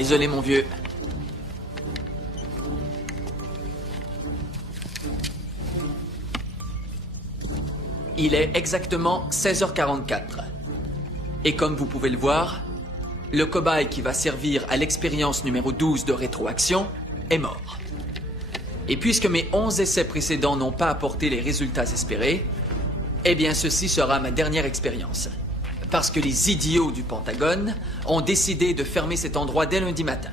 Désolé, mon vieux. Il est exactement 16h44. Et comme vous pouvez le voir, le cobaye qui va servir à l'expérience numéro 12 de rétroaction est mort. Et puisque mes 11 essais précédents n'ont pas apporté les résultats espérés, eh bien ceci sera ma dernière expérience. Parce que les idiots du Pentagone ont décidé de fermer cet endroit dès lundi matin.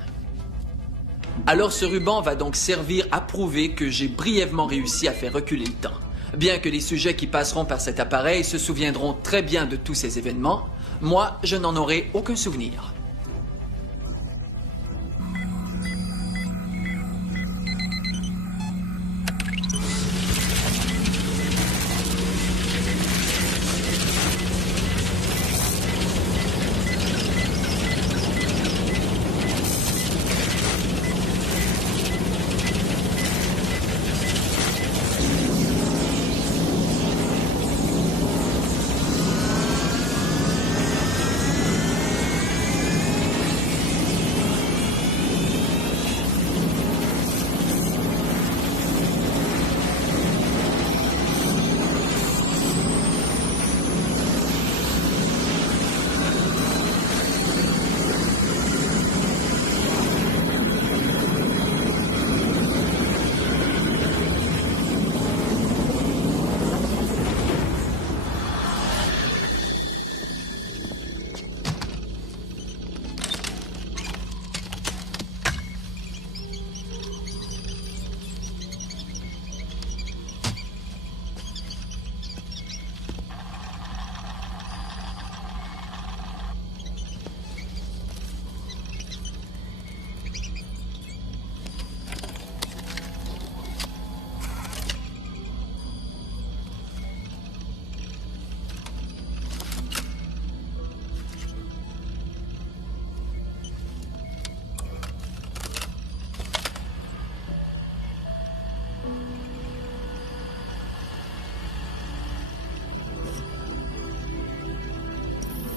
Alors ce ruban va donc servir à prouver que j'ai brièvement réussi à faire reculer le temps. Bien que les sujets qui passeront par cet appareil se souviendront très bien de tous ces événements, moi, je n'en aurai aucun souvenir.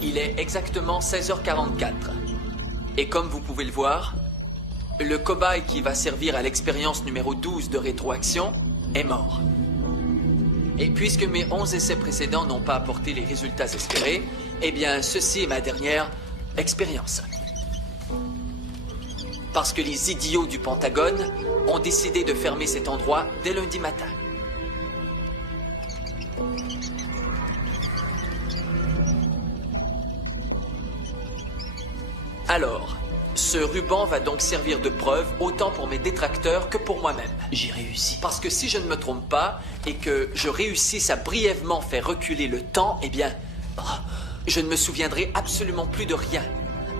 Il est exactement 16h44. Et comme vous pouvez le voir, le cobaye qui va servir à l'expérience numéro 12 de rétroaction est mort. Et puisque mes 11 essais précédents n'ont pas apporté les résultats espérés, eh bien, ceci est ma dernière expérience. Parce que les idiots du Pentagone ont décidé de fermer cet endroit dès lundi matin. Alors, ce ruban va donc servir de preuve autant pour mes détracteurs que pour moi-même. J'ai réussi. Parce que si je ne me trompe pas, et que je réussisse à brièvement faire reculer le temps, eh bien, je ne me souviendrai absolument plus de rien.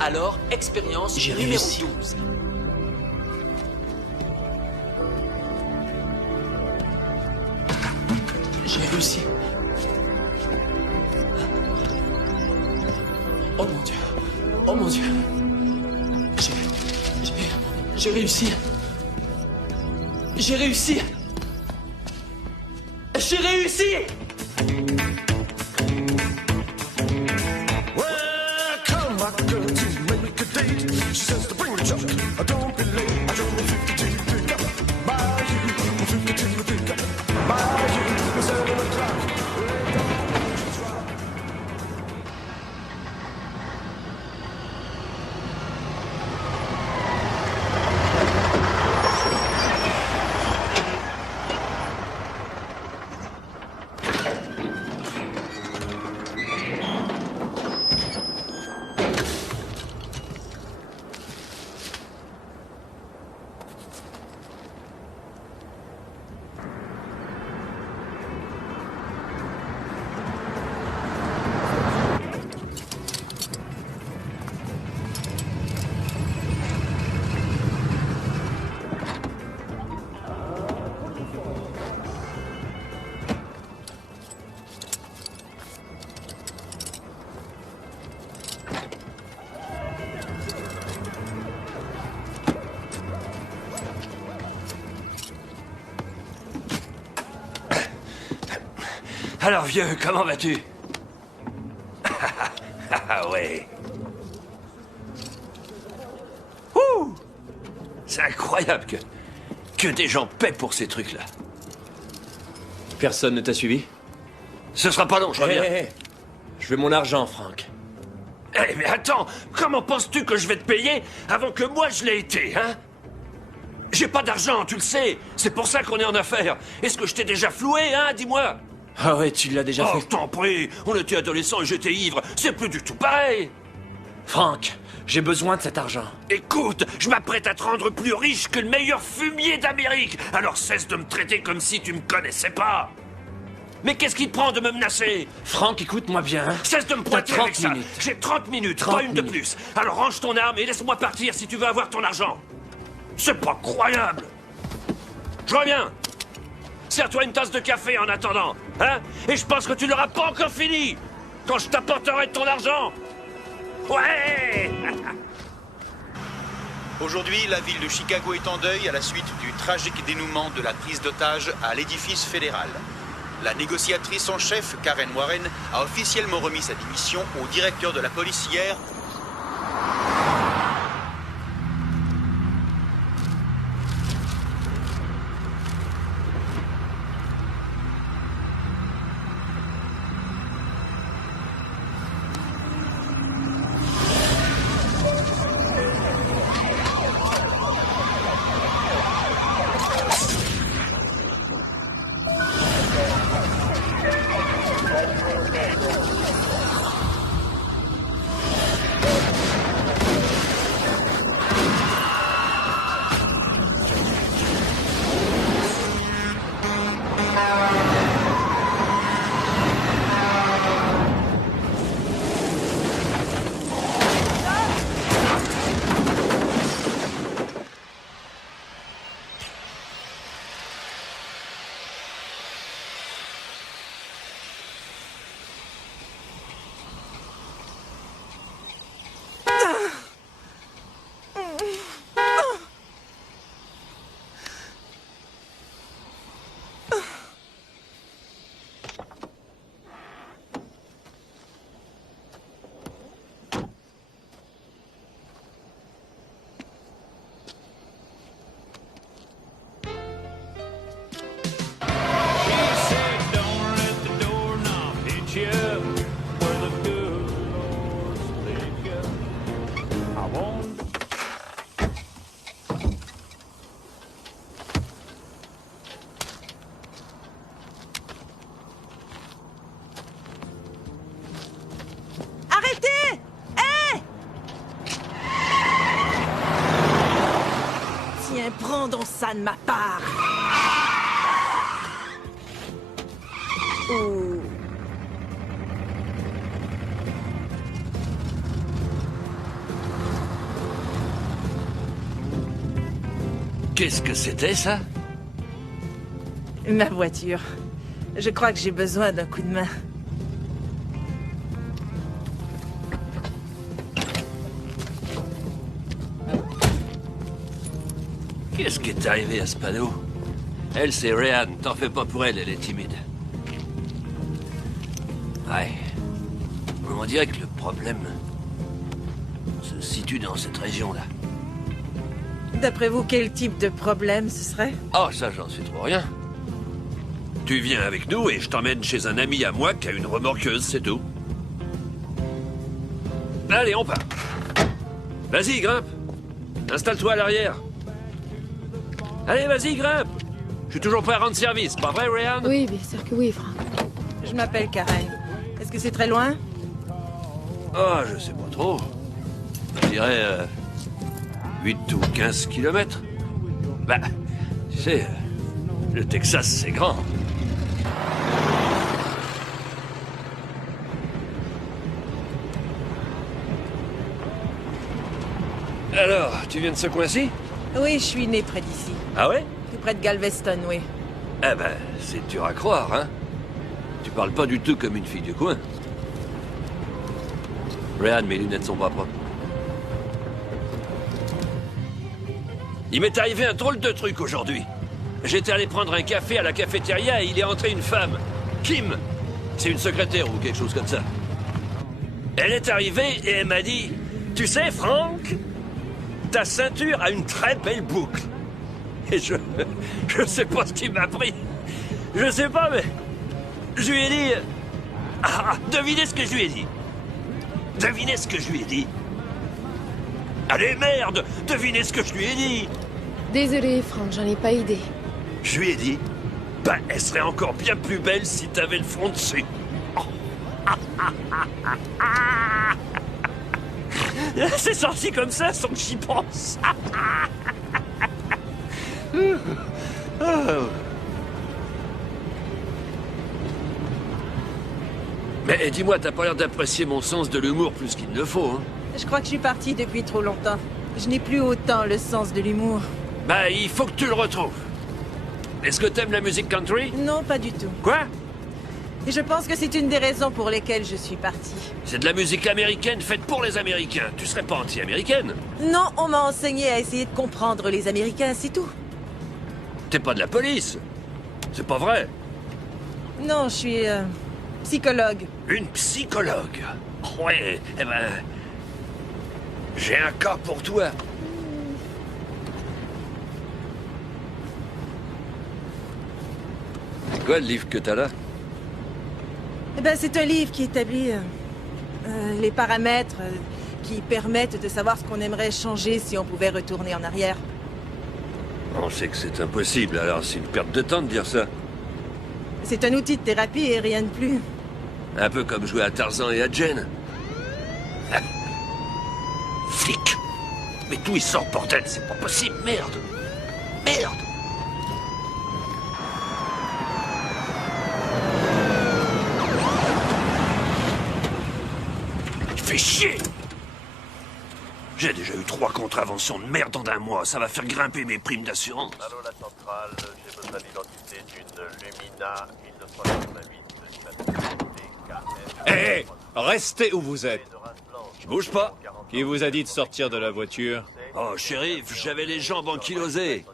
Alors, expérience J'ai numéro réussi. 12. J'ai réussi. Oh mon Dieu. Oh mon Dieu. J'ai réussi. J'ai réussi. J'ai réussi. Welcome, my girl, to make a date. She says to bring the truck. Don't be late. I drove 50 to pick up by you. 50 to pick up by you. It's 7 o'clock. Alors vieux, comment vas-tu? Ah ouais. Ouh, incroyable que des gens paient pour ces trucs-là. Personne ne t'a suivi? Ce sera pas long, je reviens. Je veux mon argent, Frank. Eh, mais attends, comment penses-tu que je vais te payer avant que moi je l'ai été, hein? J'ai pas d'argent, tu le sais. C'est pour ça qu'on est en affaires. Est-ce que je t'ai déjà floué, hein? Dis-moi. Ah ouais, tu l'as déjà Oh, fait. je t'en prie, on était adolescents et j'étais ivre. C'est plus du tout pareil. Frank, j'ai besoin de cet argent. Écoute, je m'apprête à te rendre plus riche que le meilleur fumier d'Amérique. Alors cesse de me traiter comme si tu me connaissais pas. Mais qu'est-ce qui te prend de me menacer? Frank, écoute-moi bien. Cesse de me pointer 30 avec ça. minutes. J'ai 30 minutes, 30 pas une de minutes. plus. Alors range ton arme et laisse-moi partir si tu veux avoir ton argent. C'est pas croyable. Je reviens. Sers-toi une tasse de café en attendant, hein? Et je pense que tu l'auras pas encore fini quand je t'apporterai ton argent. Ouais. Aujourd'hui, la ville de Chicago est en deuil à la suite du tragique dénouement de la prise d'otage à l'édifice fédéral. La négociatrice en chef, Karen Warren, a officiellement remis sa démission au directeur de la police hier. Prends ça de ma part. Ouh. Qu'est-ce que c'était, ça? Ma voiture. Je crois que j'ai besoin d'un coup de main. Qu'est-ce qui est arrivé à ce panneau? Elle, c'est Ryan. T'en fais pas pour elle, elle est timide. Ouais. On dirait que le problème se situe dans cette région-là. D'après vous, quel type de problème ce serait? Oh, ça, j'en sais trop rien. Tu viens avec nous et je t'emmène chez un ami à moi qui a une remorqueuse, c'est tout. Allez, on part. Vas-y, grimpe. Installe-toi à l'arrière. Allez, vas-y, grimpe. Je suis toujours prêt à rendre service, pas vrai, Ryan? Oui, bien sûr que oui, Franck. Je m'appelle Karen. Est-ce que c'est très loin? Oh, je sais pas trop. Je dirais 8 ou 15 kilomètres. Bah, tu sais, le Texas, c'est grand. Alors, tu viens de ce coin-ci? Oui, je suis né près d'ici. Ah ouais? Tout près de Galveston, oui. Eh ben, c'est dur à croire, hein? Tu parles pas du tout comme une fille du coin. Ryan, mes lunettes sont pas propres. Il m'est arrivé un drôle de truc aujourd'hui. J'étais allé prendre un café à la cafétéria et il est entré une femme. Kim. C'est une secrétaire ou quelque chose comme ça. Elle est arrivée et elle m'a dit... Tu sais, Franck, ta ceinture a une très belle boucle. Et je sais pas ce qu'il m'a pris. Je sais pas, mais... Je lui ai dit... Ah, devinez ce que je lui ai dit. Devinez ce que je lui ai dit. Allez, merde! Devinez ce que je lui ai dit. Désolé, Franck, j'en ai pas idée. Je lui ai dit... Ben, elle serait encore bien plus belle si t'avais le front dessus. C'est sorti comme ça sans que j'y pense. Mais dis-moi, t'as pas l'air d'apprécier mon sens de l'humour plus qu'il ne le faut, hein? Je crois que je suis partie depuis trop longtemps. Je n'ai plus autant le sens de l'humour. Bah, il faut que tu le retrouves. Est-ce que t'aimes la musique country? Non, pas du tout. Quoi? Et je pense que c'est une des raisons pour lesquelles je suis partie. C'est de la musique américaine faite pour les Américains. Tu serais pas anti-américaine? Non, on m'a enseigné à essayer de comprendre les Américains, c'est tout. T'es pas de la police. C'est pas vrai. Non, je suis psychologue. Une psychologue. Ouais, eh ben... J'ai un cas pour toi. C'est quoi le livre que t'as là? Eh ben, c'est un livre qui établit les paramètres qui permettent de savoir ce qu'on aimerait changer si on pouvait retourner en arrière. On sait que c'est impossible, alors c'est une perte de temps de dire ça. C'est un outil de thérapie et rien de plus. Un peu comme jouer à Tarzan et à Jen. Flic! Mais d'où il sort, bordel? C'est pas possible, merde! Merde! Il fait chier! J'ai déjà eu 3 contraventions de merde en un mois. Ça va faire grimper mes primes d'assurance. Allô, la centrale, j'ai besoin d'identité d'une Lumina 1988. Hé, restez où vous êtes. Je bouge pas. Qui vous a dit de sortir de la voiture? Oh, shérif, j'avais les jambes ankylosées.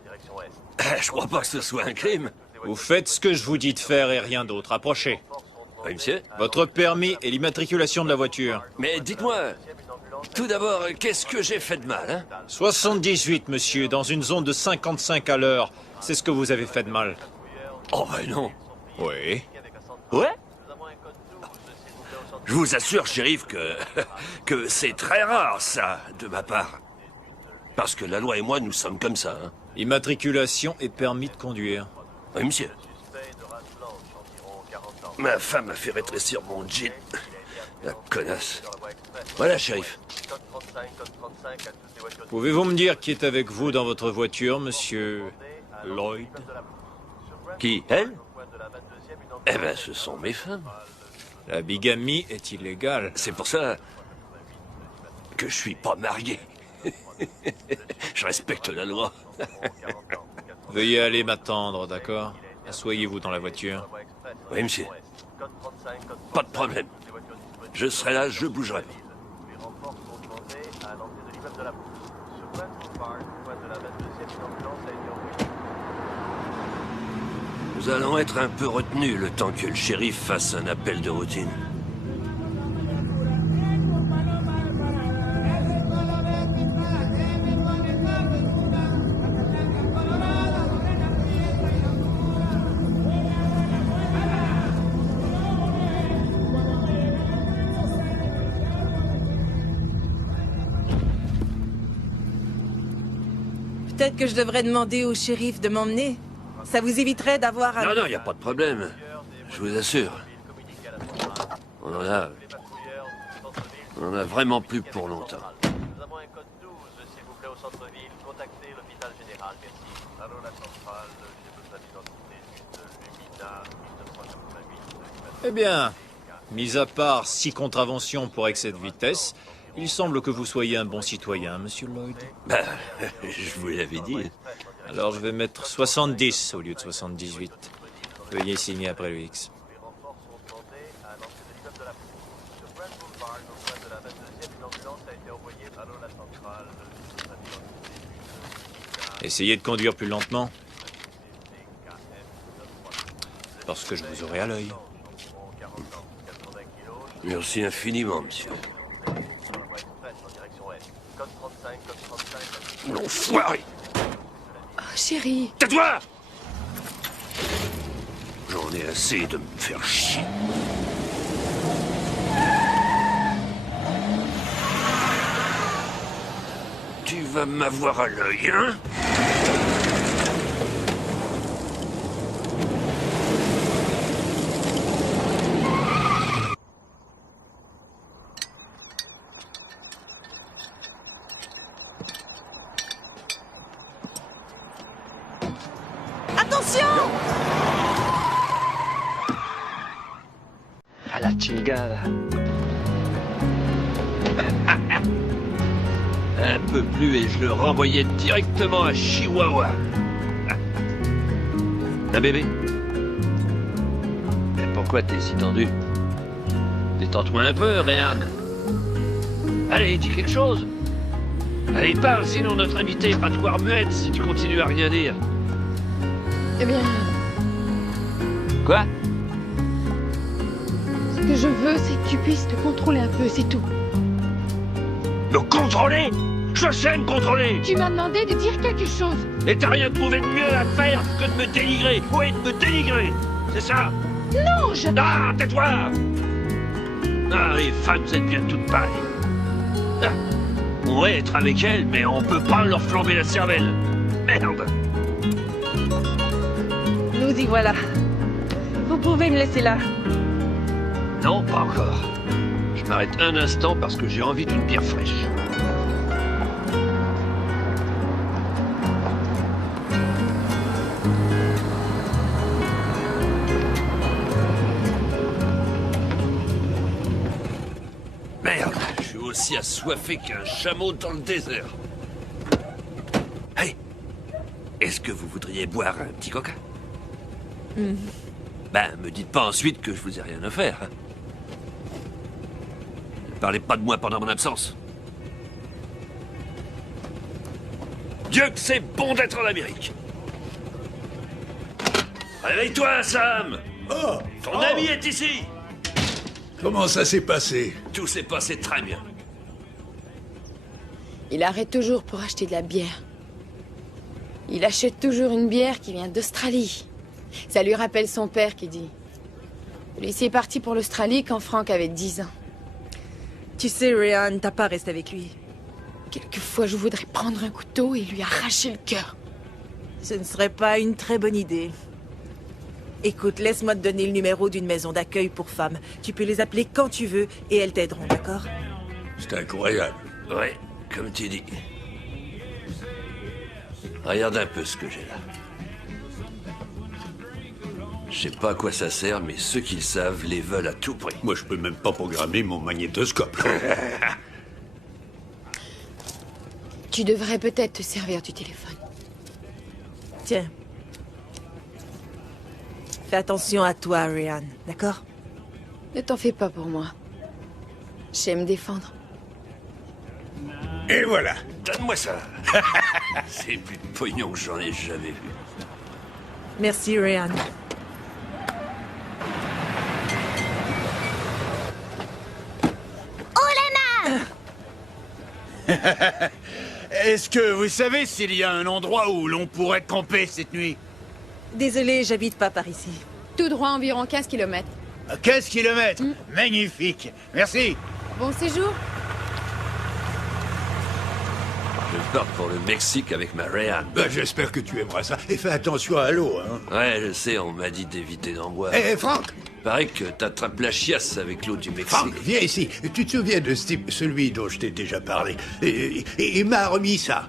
Je crois pas que ce soit un crime. Vous faites ce que je vous dis de faire et rien d'autre. Approchez. Oui, monsieur. Votre permis et l'immatriculation de la voiture. Mais dites-moi, tout d'abord, qu'est-ce que j'ai fait de mal, hein? 78, monsieur, dans une zone de 55 à l'heure. C'est ce que vous avez fait de mal. Oh, ben non. Oui. Ouais? Je vous assure, shérif, que c'est très rare, ça, de ma part. Parce que la loi et moi, nous sommes comme ça, hein. Immatriculation et permis de conduire. Oui, monsieur. Ma femme a fait rétrécir mon jean. La connasse. Voilà, shérif. Pouvez-vous me dire qui est avec vous dans votre voiture, monsieur Lloyd? Qui? Elle? Eh ben, ce sont mes femmes. La bigamie est illégale. C'est pour ça que je suis pas marié. Je respecte la loi. Veuillez aller m'attendre, d'accord? Asseyez-vous dans la voiture. Oui, monsieur. Pas de problème. Je serai là, je bougerai pas. Nous allons être un peu retenus le temps que le shérif fasse un appel de routine. Peut-être que je devrais demander au shérif de m'emmener. Ça vous éviterait d'avoir à... Non, non, il n'y a pas de problème. Je vous assure. On en a vraiment plus pour longtemps. Nous avons un code 12, s'il vous plaît, au centre-ville. Contactez l'hôpital général, merci. Allô, la centrale, j'ai besoin d'identité d'une Lumina 1988. Eh bien, mis à part 6 contraventions pour excès de vitesse, il semble que vous soyez un bon citoyen, monsieur Lloyd. Ben, je vous l'avais dit. Alors je vais mettre 70 au lieu de 78. Veuillez signer après le X. Essayez de conduire plus lentement. Parce que je vous aurai à l'œil. Merci infiniment, monsieur. L'enfoiré! Oh, chérie. Tais-toi! J'en ai assez de me faire chier. Tu vas m'avoir à l'œil, hein? Attention! À la chingada. Un peu plus et je le renvoyais directement à Chihuahua. Un bébé? Mais pourquoi t'es si tendu? Détends-toi un peu, Réan. Allez, dis quelque chose. Allez, parle, sinon notre invité va te voir muette si tu continues à rien dire. Eh bien, Quoi? ce que je veux, c'est que tu puisses te contrôler un peu, c'est tout. Me contrôler? Je sais me contrôler! Tu m'as demandé de dire quelque chose. Et t'as rien trouvé de mieux à faire que de me dénigrer! Oui, de me dénigrer! C'est ça? Non, je... Ah, tais-toi! Ah, les femmes, vous êtes bien toutes pareilles. Ah, on pourrait être avec elles, mais on peut pas leur flamber la cervelle. Merde! Nous y voilà. Vous pouvez me laisser là. Non, pas encore. Je m'arrête un instant parce que j'ai envie d'une bière fraîche. Merde, je suis aussi assoiffé qu'un chameau dans le désert. Hey, est-ce que vous voudriez boire un petit coca? Ben, me dites pas ensuite que je vous ai rien offert. Hein. Ne parlez pas de moi pendant mon absence. Dieu que c'est bon d'être en Amérique. Réveille-toi, Sam. Oh! Ton ami est ici. Comment ça s'est passé? Tout s'est passé très bien. Il arrête toujours pour acheter de la bière. Il achète toujours une bière qui vient d'Australie. Ça lui rappelle son père qui dit. Lui, est parti pour l'Australie quand Frank avait 10 ans. Tu sais, Ryan, t'as pas resté avec lui. Quelquefois, je voudrais prendre un couteau et lui arracher le cœur. Ce ne serait pas une très bonne idée. Écoute, laisse-moi te donner le numéro d'une maison d'accueil pour femmes. Tu peux les appeler quand tu veux et elles t'aideront, d'accord? C'est incroyable. Ouais, comme tu dis. Regarde un peu ce que j'ai là. Je sais pas à quoi ça sert, mais ceux qui le savent les veulent à tout prix. Moi, je peux même pas programmer mon magnétoscope. Tu devrais peut-être te servir du téléphone. Tiens. Fais attention à toi, Ryan, d'accord? Ne t'en fais pas pour moi. J'aime défendre. Et voilà. Donne-moi ça. C'est plus de pognon que j'en ai jamais vu. Merci, Ryan. Est-ce que vous savez s'il y a un endroit où l'on pourrait camper cette nuit? Désolé, j'habite pas par ici. Tout droit, environ 15 km. 15 kilomètres. Magnifique. Merci. Bon séjour. Je pars pour le Mexique avec ma Réan. Ben, j'espère que tu aimeras ça. Et fais attention à l'eau, hein. Ouais, je sais, on m'a dit d'éviter d'en boire. Hé, Franck! Paraît que t'attrapes la chiasse avec l'eau du Mexique. Franck, viens ici. Tu te souviens de Steve, celui dont je t'ai déjà parlé? Et il m'a remis ça.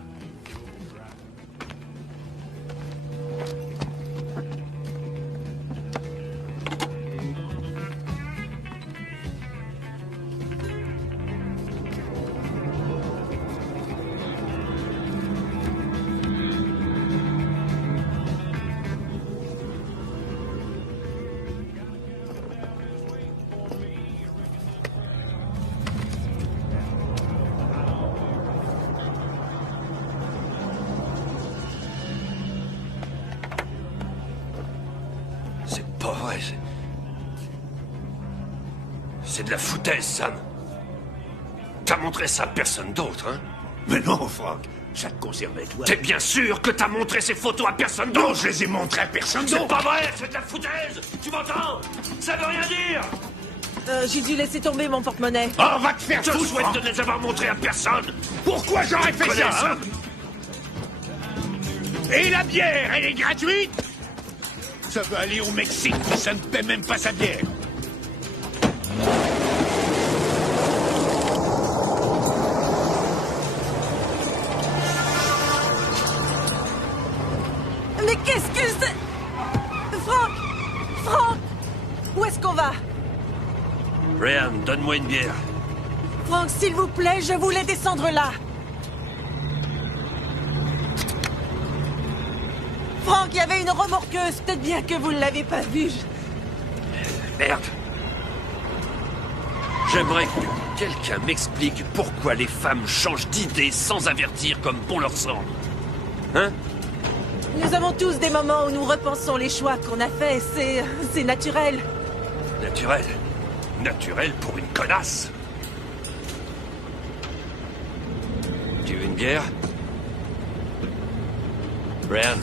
C'est pas vrai, c'est de la foutaise, Sam. T'as montré ça à personne d'autre, hein? Mais non, Franck. ça te concernait, toi? T'es bien sûr que t'as montré ces photos à personne Non, d'autre? je les ai montrées à personne C'est d'autre. pas vrai, c'est de la foutaise! Tu m'entends? Ça veut rien dire! J'ai dû laisser tomber mon porte-monnaie. Oh, va te faire Je foutre, souhaite Franck. de ne les avoir montrés à personne! Pourquoi j'aurais fait Connais ça, hein? Et la bière, elle est gratuite? Ça va aller au Mexique, mais ça ne paie même pas sa bière. Mais qu'est-ce que c'est? Franck! Franck! Où est-ce qu'on va? Ryan, donne-moi une bière. Franck, s'il vous plaît, je voulais descendre là. Franck, il y avait une remorqueuse. Peut-être bien que vous ne l'avez pas vue. Merde. J'aimerais que quelqu'un m'explique pourquoi les femmes changent d'idée sans avertir comme bon leur semble. Hein? Nous avons tous des moments où nous repensons les choix qu'on a faits. C'est naturel. Naturel. Naturel pour une connasse. Tu veux une bière? Brian.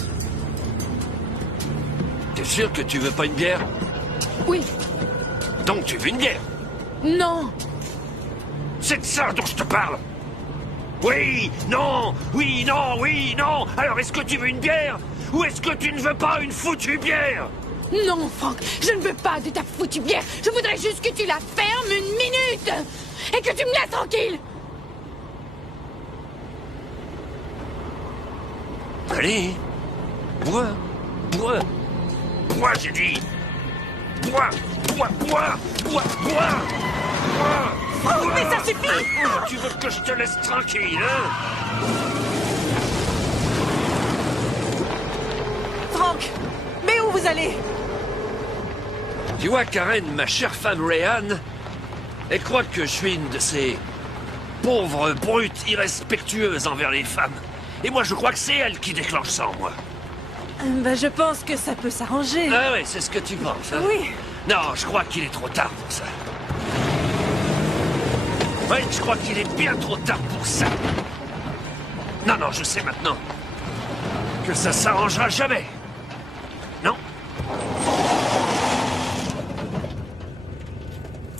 T'es sûr que tu veux pas une bière? Oui. Donc tu veux une bière? Non. C'est de ça dont je te parle. Oui, non, oui, non, oui, non. Alors est-ce que tu veux une bière? Ou est-ce que tu ne veux pas une foutue bière? Non, Franck, je ne veux pas de ta foutue bière. Je voudrais juste que tu la fermes une minute et que tu me laisses tranquille. Allez, bois, bois, bois, j'ai dit. Bois, bois, bois, bois, bois, bois. Oh, mais ça suffit! Tu veux que je te laisse tranquille, hein? Franck, mais où vous allez? Tu vois, Karen, ma chère femme Rayhan, elle croit que je suis une de ces pauvres brutes irrespectueuses envers les femmes. Et moi, je crois que c'est elle qui déclenche ça en moi. Je pense que ça peut s'arranger. Ah ouais, c'est ce que tu penses, hein? Oui. Non, je crois qu'il est trop tard pour ça. Oui, je crois qu'il est bien trop tard pour ça. Non, non, je sais maintenant que ça s'arrangera jamais. Non.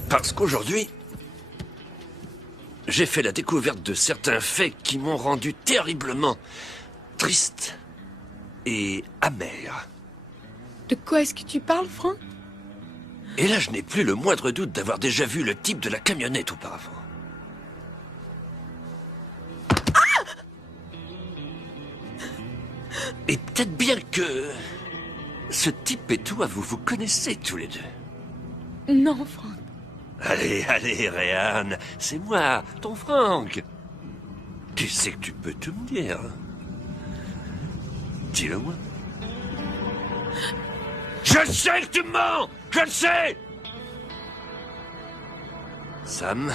Parce qu'aujourd'hui, j'ai fait la découverte de certains faits qui m'ont rendu terriblement triste et amer. De quoi est-ce que tu parles, Franck? Et là, je n'ai plus le moindre doute d'avoir déjà vu le type de la camionnette auparavant. Et peut-être bien que ce type et toi, vous vous connaissez tous les deux. Non, Franck. Allez, allez, Rayhan, c'est moi, ton Franck. Tu sais que tu peux tout me dire. Dis-le-moi. Je sais que tu me mens! Je le sais! Sam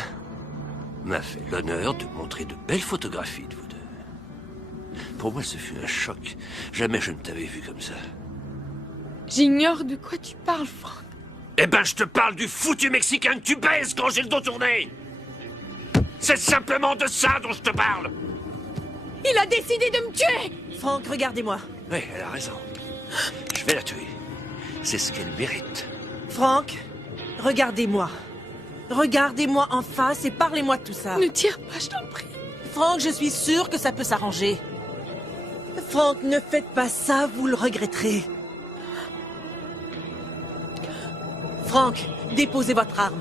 m'a fait l'honneur de montrer de belles photographies de vous deux. Pour moi, ce fut un choc. Jamais je ne t'avais vu comme ça. J'ignore de quoi tu parles, Franck. Eh ben, je te parle du foutu Mexicain que tu baises quand j'ai le dos tourné! C'est simplement de ça dont je te parle! Il a décidé de me tuer! Franck, regardez-moi. Oui, elle a raison. Je vais la tuer. C'est ce qu'elle mérite. Franck, regardez-moi. Regardez-moi en face et parlez-moi de tout ça. Ne tire pas, je t'en prie. Franck, je suis sûre que ça peut s'arranger. Franck, ne faites pas ça, vous le regretterez. Franck, déposez votre arme.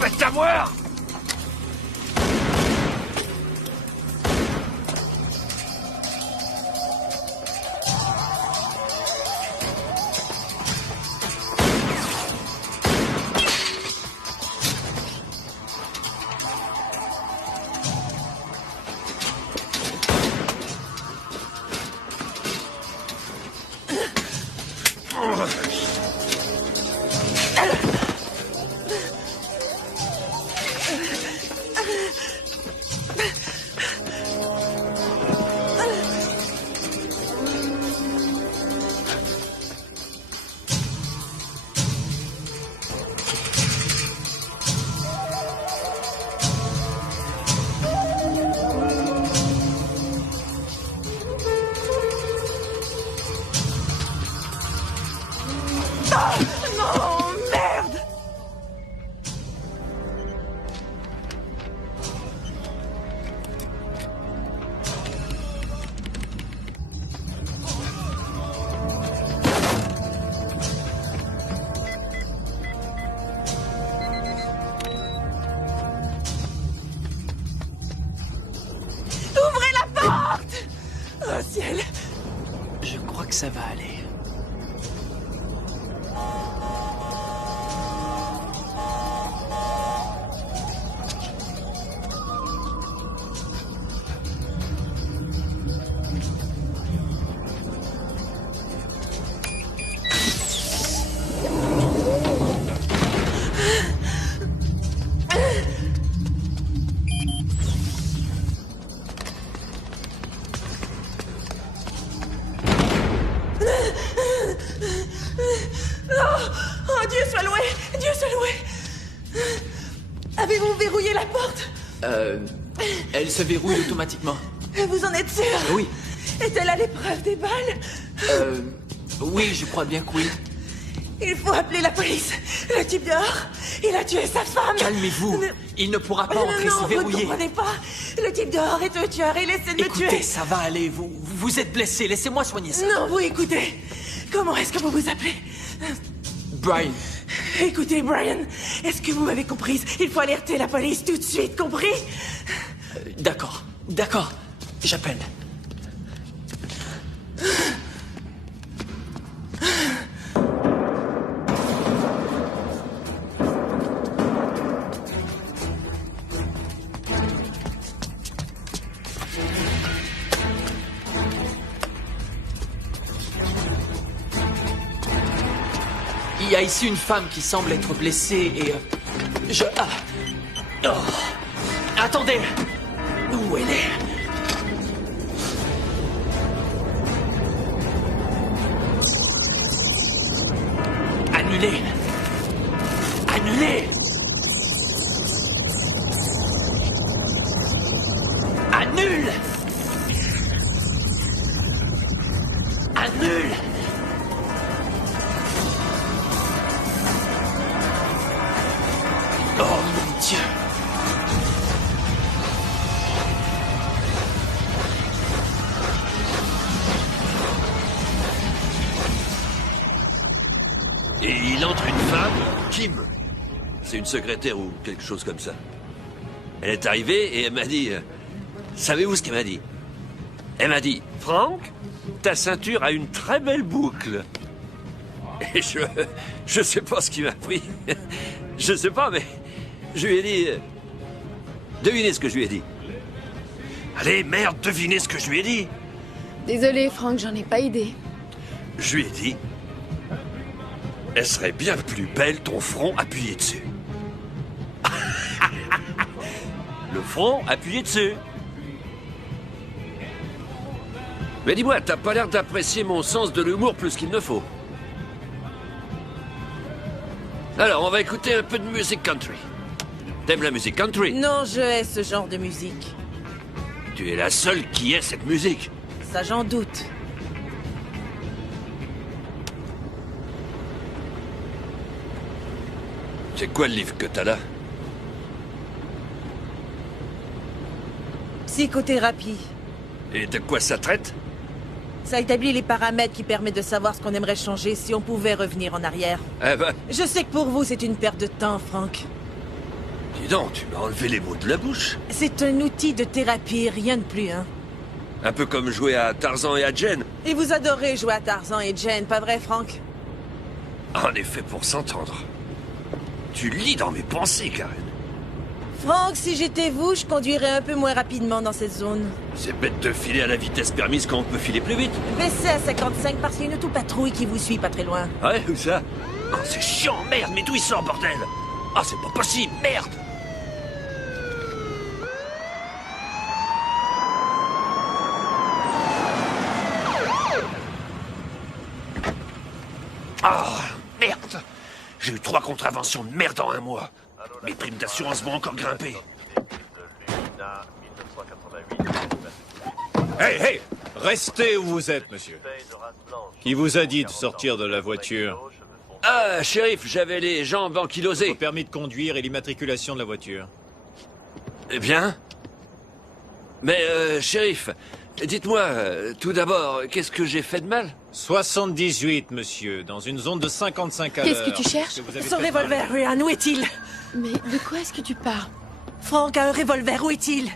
Faites à moi! Non, merde! Ouvrez la porte! Oh ciel! Je crois que ça va aller. Oh, Dieu soit loué! Dieu soit loué! Avez-vous verrouillé la porte? Elle se verrouille automatiquement. Vous en êtes sûr? Oui. Est-elle à l'épreuve des balles? Oui, je crois bien que oui. Il faut appeler la police. Le type dehors, il a tué sa femme. Calmez-vous. Il ne pourra pas entrer non, sans vous ne verrouiller. comprenez pas. Le type dehors est un tueur. Il essaie de me tuer. Écoutez, ça va aller. Vous êtes blessé. Laissez-moi soigner ça. Non, vous écoutez. Comment est-ce que vous vous appelez? Brian. Écoutez, Brian, est-ce que vous m'avez comprise? Il faut alerter la police tout de suite, compris? D'accord. D'accord. J'appelle. Il y a ici une femme qui semble être blessée et... Oh. Attendez. Où elle est? Annulé. Annulé. Annule. Annule. Oh mon Dieu. Et il entre une femme, Kim. C'est une secrétaire ou quelque chose comme ça. Elle est arrivée et elle m'a dit... savez-vous ce qu'elle m'a dit? Elle m'a dit, Frank, ta ceinture a une très belle boucle. Et je sais pas ce qui m'a pris. Je sais pas, mais je lui ai dit... devinez ce que je lui ai dit. Allez, merde, devinez ce que je lui ai dit. Désolé, Frank, j'en ai pas idée. Je lui ai dit... elle serait bien plus belle ton front appuyé dessus. Le front appuyé dessus. Mais dis-moi, t'as pas l'air d'apprécier mon sens de l'humour plus qu'il ne faut. Alors, on va écouter un peu de musique country. T'aimes la musique country? Non, je hais ce genre de musique. Tu es la seule qui hait cette musique. Ça, j'en doute. C'est quoi le livre que t'as là? Psychothérapie. Et de quoi ça traite? Ça établit les paramètres qui permettent de savoir ce qu'on aimerait changer si on pouvait revenir en arrière. Eh ben, Je sais que pour vous, c'est une perte de temps, Frank. dis donc, tu m'as enlevé les mots de la bouche. C'est un outil de thérapie, rien de plus, hein. Un peu comme jouer à Tarzan et à Jen. Et vous adorez jouer à Tarzan et Jen, pas vrai, Frank? En effet, pour s'entendre. Tu lis dans mes pensées, Karen. Franck, si j'étais vous, je conduirais un peu moins rapidement dans cette zone. C'est bête de filer à la vitesse permise quand on peut filer plus vite. Baissez à 55 parce qu'il y a une autopatrouille qui vous suit pas très loin. Ouais, où ça? Oh, c'est chiant, merde, mais d'où il sort, bordel? Ah, c'est pas possible, merde! Ah, merde! J'ai eu 3 contraventions de merde en un mois. Mes primes d'assurance vont encore grimper. Hey, hey! Restez où vous êtes, monsieur. Qui vous a dit de sortir de la voiture? Ah, shérif, j'avais les jambes ankylosées. Vos permis de conduire et l'immatriculation de la voiture. Eh bien? Mais, shérif, dites-moi, tout d'abord, qu'est-ce que j'ai fait de mal? 78, monsieur, dans une zone de 55 à l'heure. Qu'est-ce que tu cherches? Son revolver, Ryan, où est-il? Mais de quoi est-ce que tu parles? Franck a un revolver, où est-il?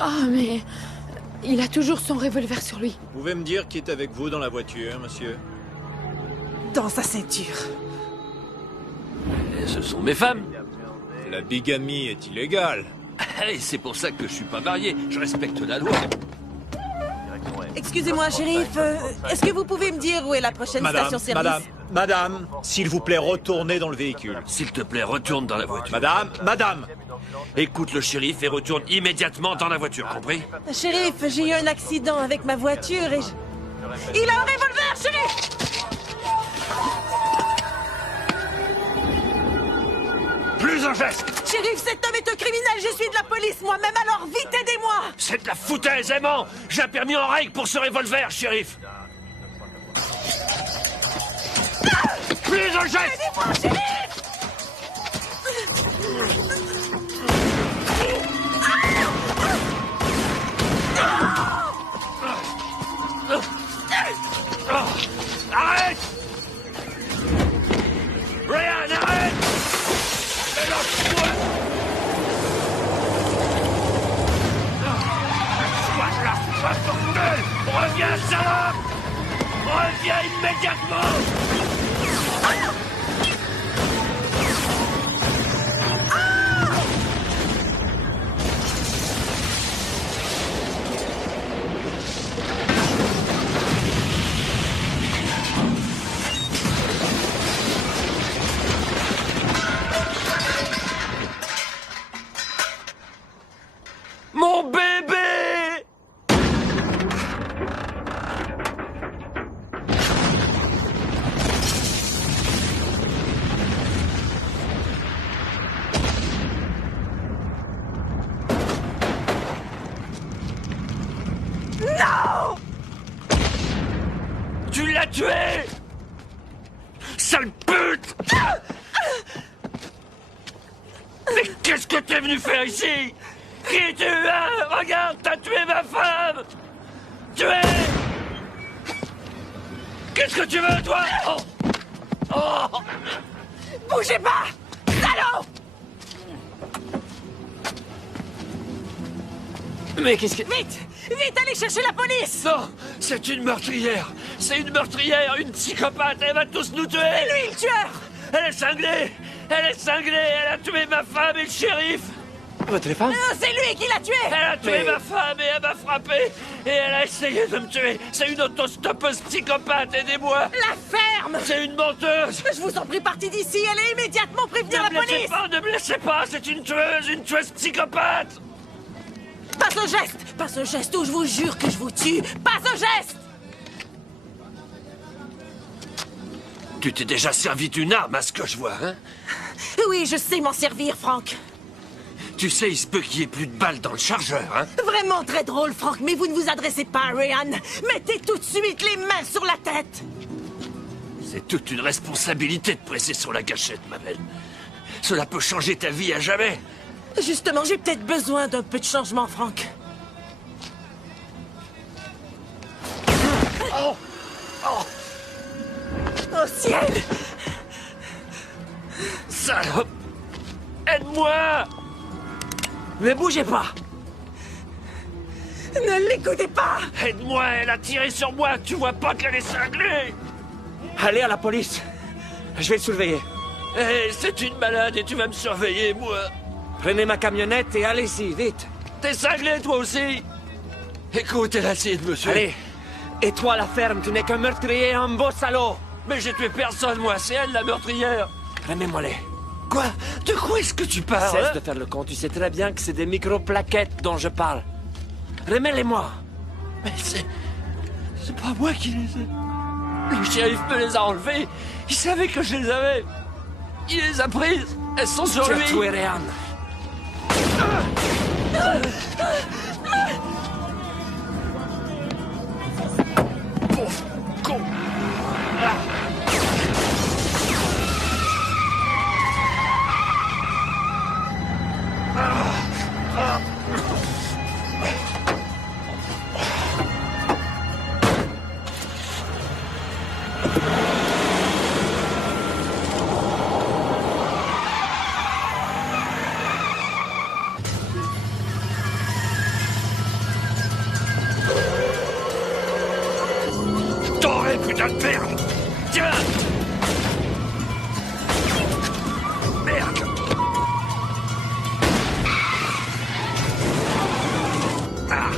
Oh, mais... Il a toujours son revolver sur lui. Vous pouvez me dire qui est avec vous dans la voiture, monsieur? Dans sa ceinture. Et ce sont mes femmes. La bigamie est illégale. Et c'est pour ça que je suis pas marié. Je respecte la loi. Excusez-moi, shérif, est-ce que vous pouvez me dire où est la prochaine station-service? Madame, s'il vous plaît, retournez dans le véhicule. S'il te plaît, retourne dans la voiture. Madame! Écoute le shérif et retourne immédiatement dans la voiture, compris? Shérif, j'ai eu un accident avec ma voiture et Il a un revolver, shérif! Plus un geste! Shérif, cet homme est un criminel, je suis de la police moi-même, alors vite aidez-moi! C'est de la foutaise, aimant! J'ai un permis en règle pour ce revolver, shérif! Plus un geste! Aidez-moi, shérif! Arrête! Ryan, arrête! Mais lâche-moi! Sois là, sois bordel! Reviens, salope! Reviens immédiatement! Mon bébé! Non! Tu l'as tué! Sale pute! Mais qu'est-ce que t'es venu faire ici? Qui tu es? Regarde, t'as tué ma femme! Tué! Qu'est-ce que tu veux, toi? Oh! Oh! Bougez pas! Salaud! Mais qu'est-ce que... Vite! Vite, allez chercher la police! Non! C'est une meurtrière! C'est une meurtrière! Une psychopathe! Elle va tous nous tuer! C'est lui, le tueur! Elle est cinglée! Elle est cinglée! Elle a tué ma femme et le shérif! Votre téléphone? Non, c'est lui qui l'a tué! Elle a tué Mais- ma femme et elle m'a frappé! Et elle a essayé de me tuer! C'est une autostoppeuse psychopathe! Aidez-moi! La ferme! C'est une menteuse! Je vous en prie, partez d'ici, allez immédiatement prévenir Ne la me laissez police! pas! Ne me laissez pas! C'est une tueuse psychopathe! Pas un geste! Pas un geste ou je vous jure que je vous tue! Pas un geste! Tu t'es déjà servi d'une arme à ce que je vois, hein? Oui, je sais m'en servir, Franck. Tu sais, il se peut qu'il y ait plus de balles dans le chargeur, hein? Vraiment très drôle, Franck, mais vous ne vous adressez pas à Ryan. Mettez tout de suite les mains sur la tête! C'est toute une responsabilité de presser sur la gâchette, ma belle. Cela peut changer ta vie à jamais. Justement, j'ai peut-être besoin d'un peu de changement, Franck. Oh! Oh! Oh ciel! Salope! Aide-moi! Ne bougez pas! Ne l'écoutez pas! Aide-moi, elle a tiré sur moi, tu vois pas qu'elle est cinglée? Allez à la police! Je vais le surveiller. Eh, c'est une malade et tu vas me surveiller, moi. Prenez ma camionnette et allez-y, vite. T'es cinglé, toi aussi. Écoute, l'acide, monsieur. Allez. Et toi, la ferme, tu n'es qu'un meurtrier et un beau salaud. Mais j'ai tué personne, moi. C'est elle, la meurtrière. Remets-moi-les. Quoi? De quoi est-ce que tu parles? Cesse de faire le con. Tu sais très bien que c'est des micro-plaquettes dont je parle. Remets-les-moi. Mais c'est pas moi qui les ai. Le shérif me les a enlevées. Il savait que je les avais. Il les a prises. Elles sont sur Tu lui. as tué Réan. Pauvre con. T'aurais, putain de merde. Tiens. Merde. Ah.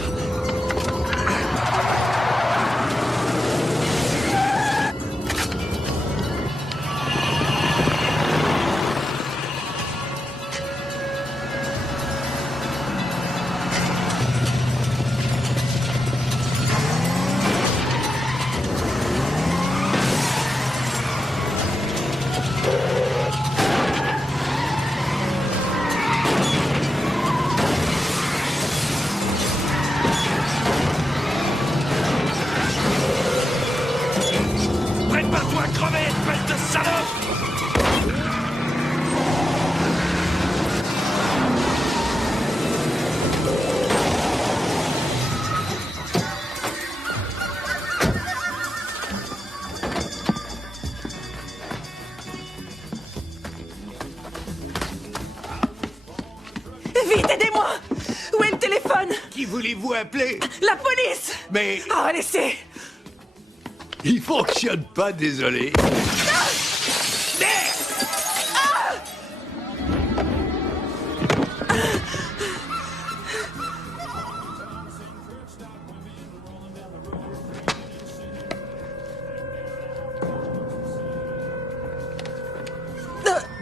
Prépare-toi à crever, espèce de salope. Vite, aidez-moi! Où est le téléphone? Qui voulez-vous appeler? La police! Mais Ah, laissez! il fonctionne pas, désolé.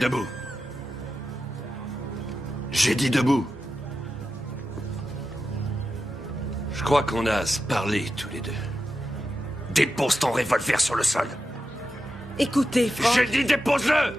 Debout. J'ai dit debout. Je crois qu'on a à se parler tous les deux. Dépose ton revolver sur le sol. Écoutez, Frank. J'ai dit dépose-le!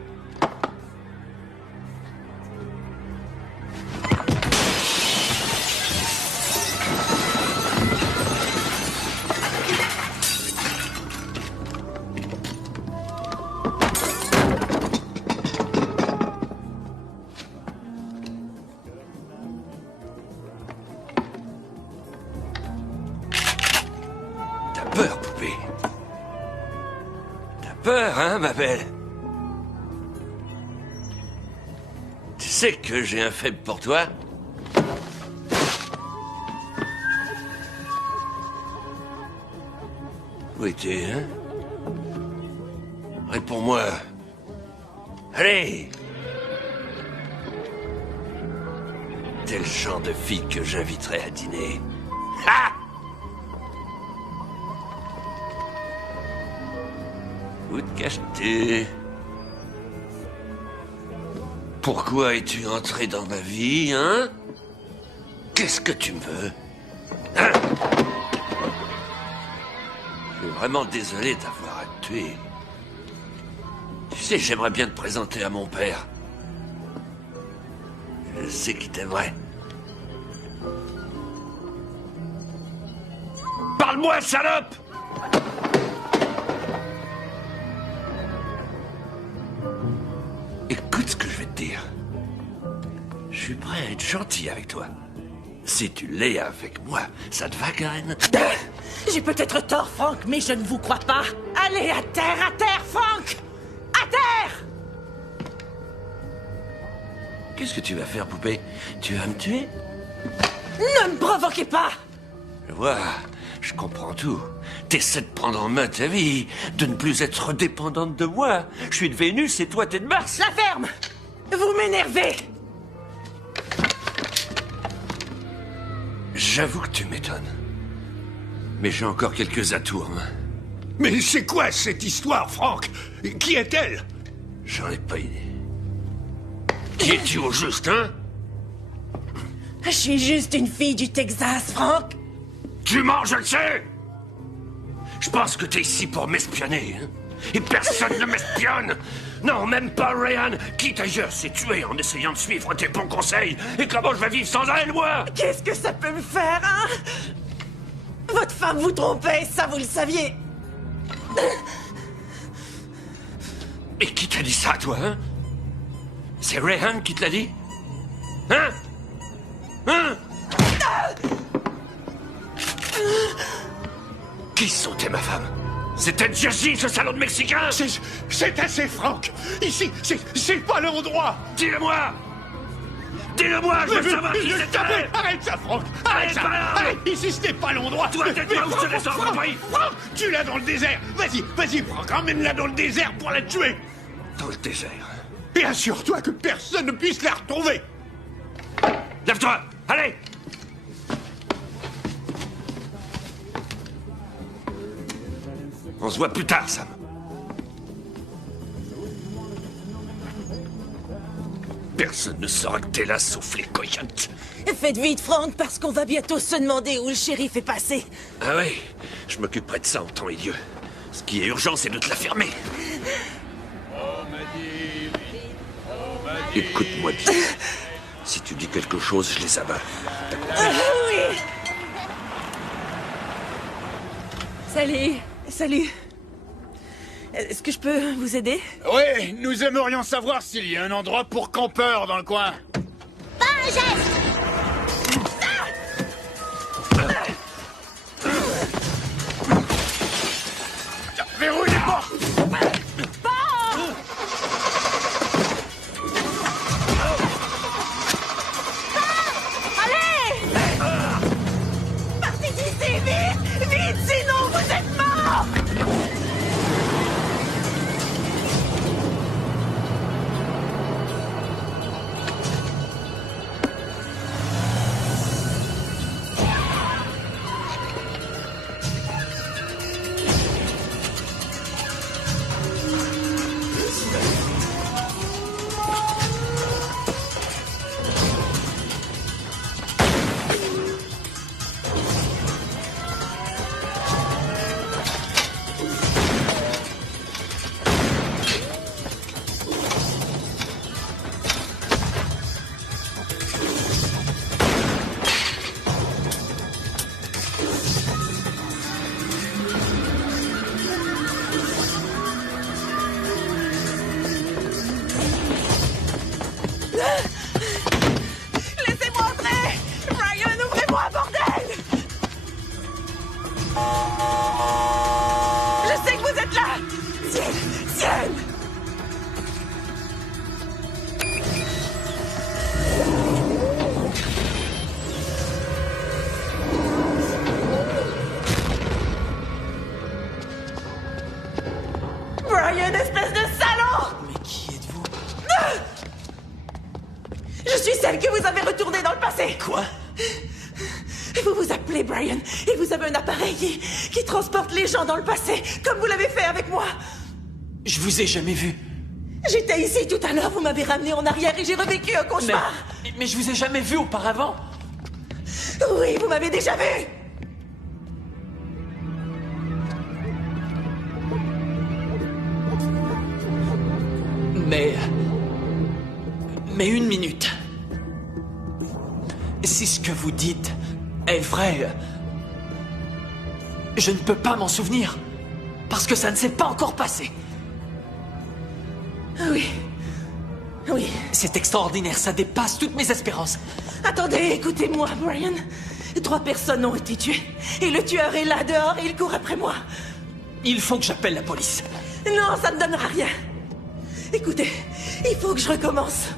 T'as peur, poupée? T'as peur, hein, ma belle? Tu sais que j'ai un faible pour toi? Où es-tu, hein? Réponds-moi. Allez! T'es le genre de fille que j'inviterais à dîner. Ha! Où te caches-tu? Pourquoi es-tu entré dans ma vie, hein? Qu'est-ce que tu me veux? Hein? Je suis vraiment désolé d'avoir à te tuer. Tu sais, j'aimerais bien te présenter à mon père. Je sais qu'il t'aimerait. Parle-moi, salope! Écoute ce que je vais te dire. Je suis prêt à être gentil avec toi. Si tu l'es avec moi, ça te va, Karen? J'ai peut-être tort, Frank, mais je ne vous crois pas. Allez, à terre, Frank! À terre! Qu'est-ce que tu vas faire, poupée? Tu vas me tuer? Ne me provoquez pas! Je vois, je comprends tout. T'essaies de prendre en main ta vie, de ne plus être dépendante de moi. Je suis de Vénus et toi, t'es de Mars. La ferme! Vous m'énervez! J'avoue que tu m'étonnes. Mais j'ai encore quelques atouts, hein. Mais c'est quoi cette histoire, Franck? Qui est-elle? J'en ai pas idée. Qui es-tu au juste, hein? Je suis juste une fille du Texas, Franck. Tu mens, je le sais! Je pense que t'es ici pour m'espionner, hein? Et personne ne m'espionne! Non, même pas Ryan, qui d'ailleurs s'est tué en essayant de suivre tes bons conseils. Et comment je vais vivre sans elle, moi? Qu'est-ce que ça peut me faire, hein? Votre femme vous trompait, ça vous le saviez. Et qui t'a dit ça, toi, hein? C'est Ryan qui te l'a dit? Hein? Hein? Qui sautait ma femme? C'était Jersey, ce salon de Mexicain! C'est assez, Franck. Ici, c'est pas l'endroit. Dis-le-moi! Dis-le-moi, je veux savoir qui c'était! Arrête ça, Franck! Arrête ça! Arrête! Ici, ce n'est pas l'endroit! Toi, t'es pas où je te laisse en compagnie! Franck, tu l'as dans le désert! Vas-y, Franck, emmène-la dans le désert pour la tuer! Dans le désert? Et assure-toi que personne ne puisse la retrouver! Lève-toi! Allez! On se voit plus tard, Sam. Personne ne saura que t'es là, sauf les coyotes. Faites vite, Franck, parce qu'on va bientôt se demander où le shérif est passé. Ah oui, je m'occuperai de ça en temps et lieu. Ce qui est urgent, c'est de te la fermer. Écoute-moi bien. Si tu dis quelque chose, je les abats. Oui. Salut. Est-ce que je peux vous aider? Oui, nous aimerions savoir s'il y a un endroit pour campeurs dans le coin. Pas un geste! Verrouille les portes! Partez d'ici, vite! Vite, sinon vous êtes morts! Laissez-moi entrer! Ryan, ouvrez-moi, bordel! Je sais que vous êtes là! Ciel! Brian, espèce de salaud! Mais qui êtes-vous? Je suis celle que vous avez retournée dans le passé! Quoi? Vous vous appelez Brian, et vous avez un appareil qui transporte les gens dans le passé, comme vous l'avez fait avec moi! Je vous ai jamais vu. J'étais ici tout à l'heure, vous m'avez ramené en arrière et j'ai revécu un cauchemar! Mais je vous ai jamais vu auparavant. Oui, vous m'avez déjà vu! Mais une minute. Si ce que vous dites est vrai, je ne peux pas m'en souvenir. Parce que ça ne s'est pas encore passé. Oui. C'est extraordinaire, ça dépasse toutes mes espérances. Attendez, écoutez-moi, Brian. 3 personnes ont été tuées. Et le tueur est là dehors et il court après moi. Il faut que j'appelle la police. Non, ça ne donnera rien. Écoutez, il faut que je recommence.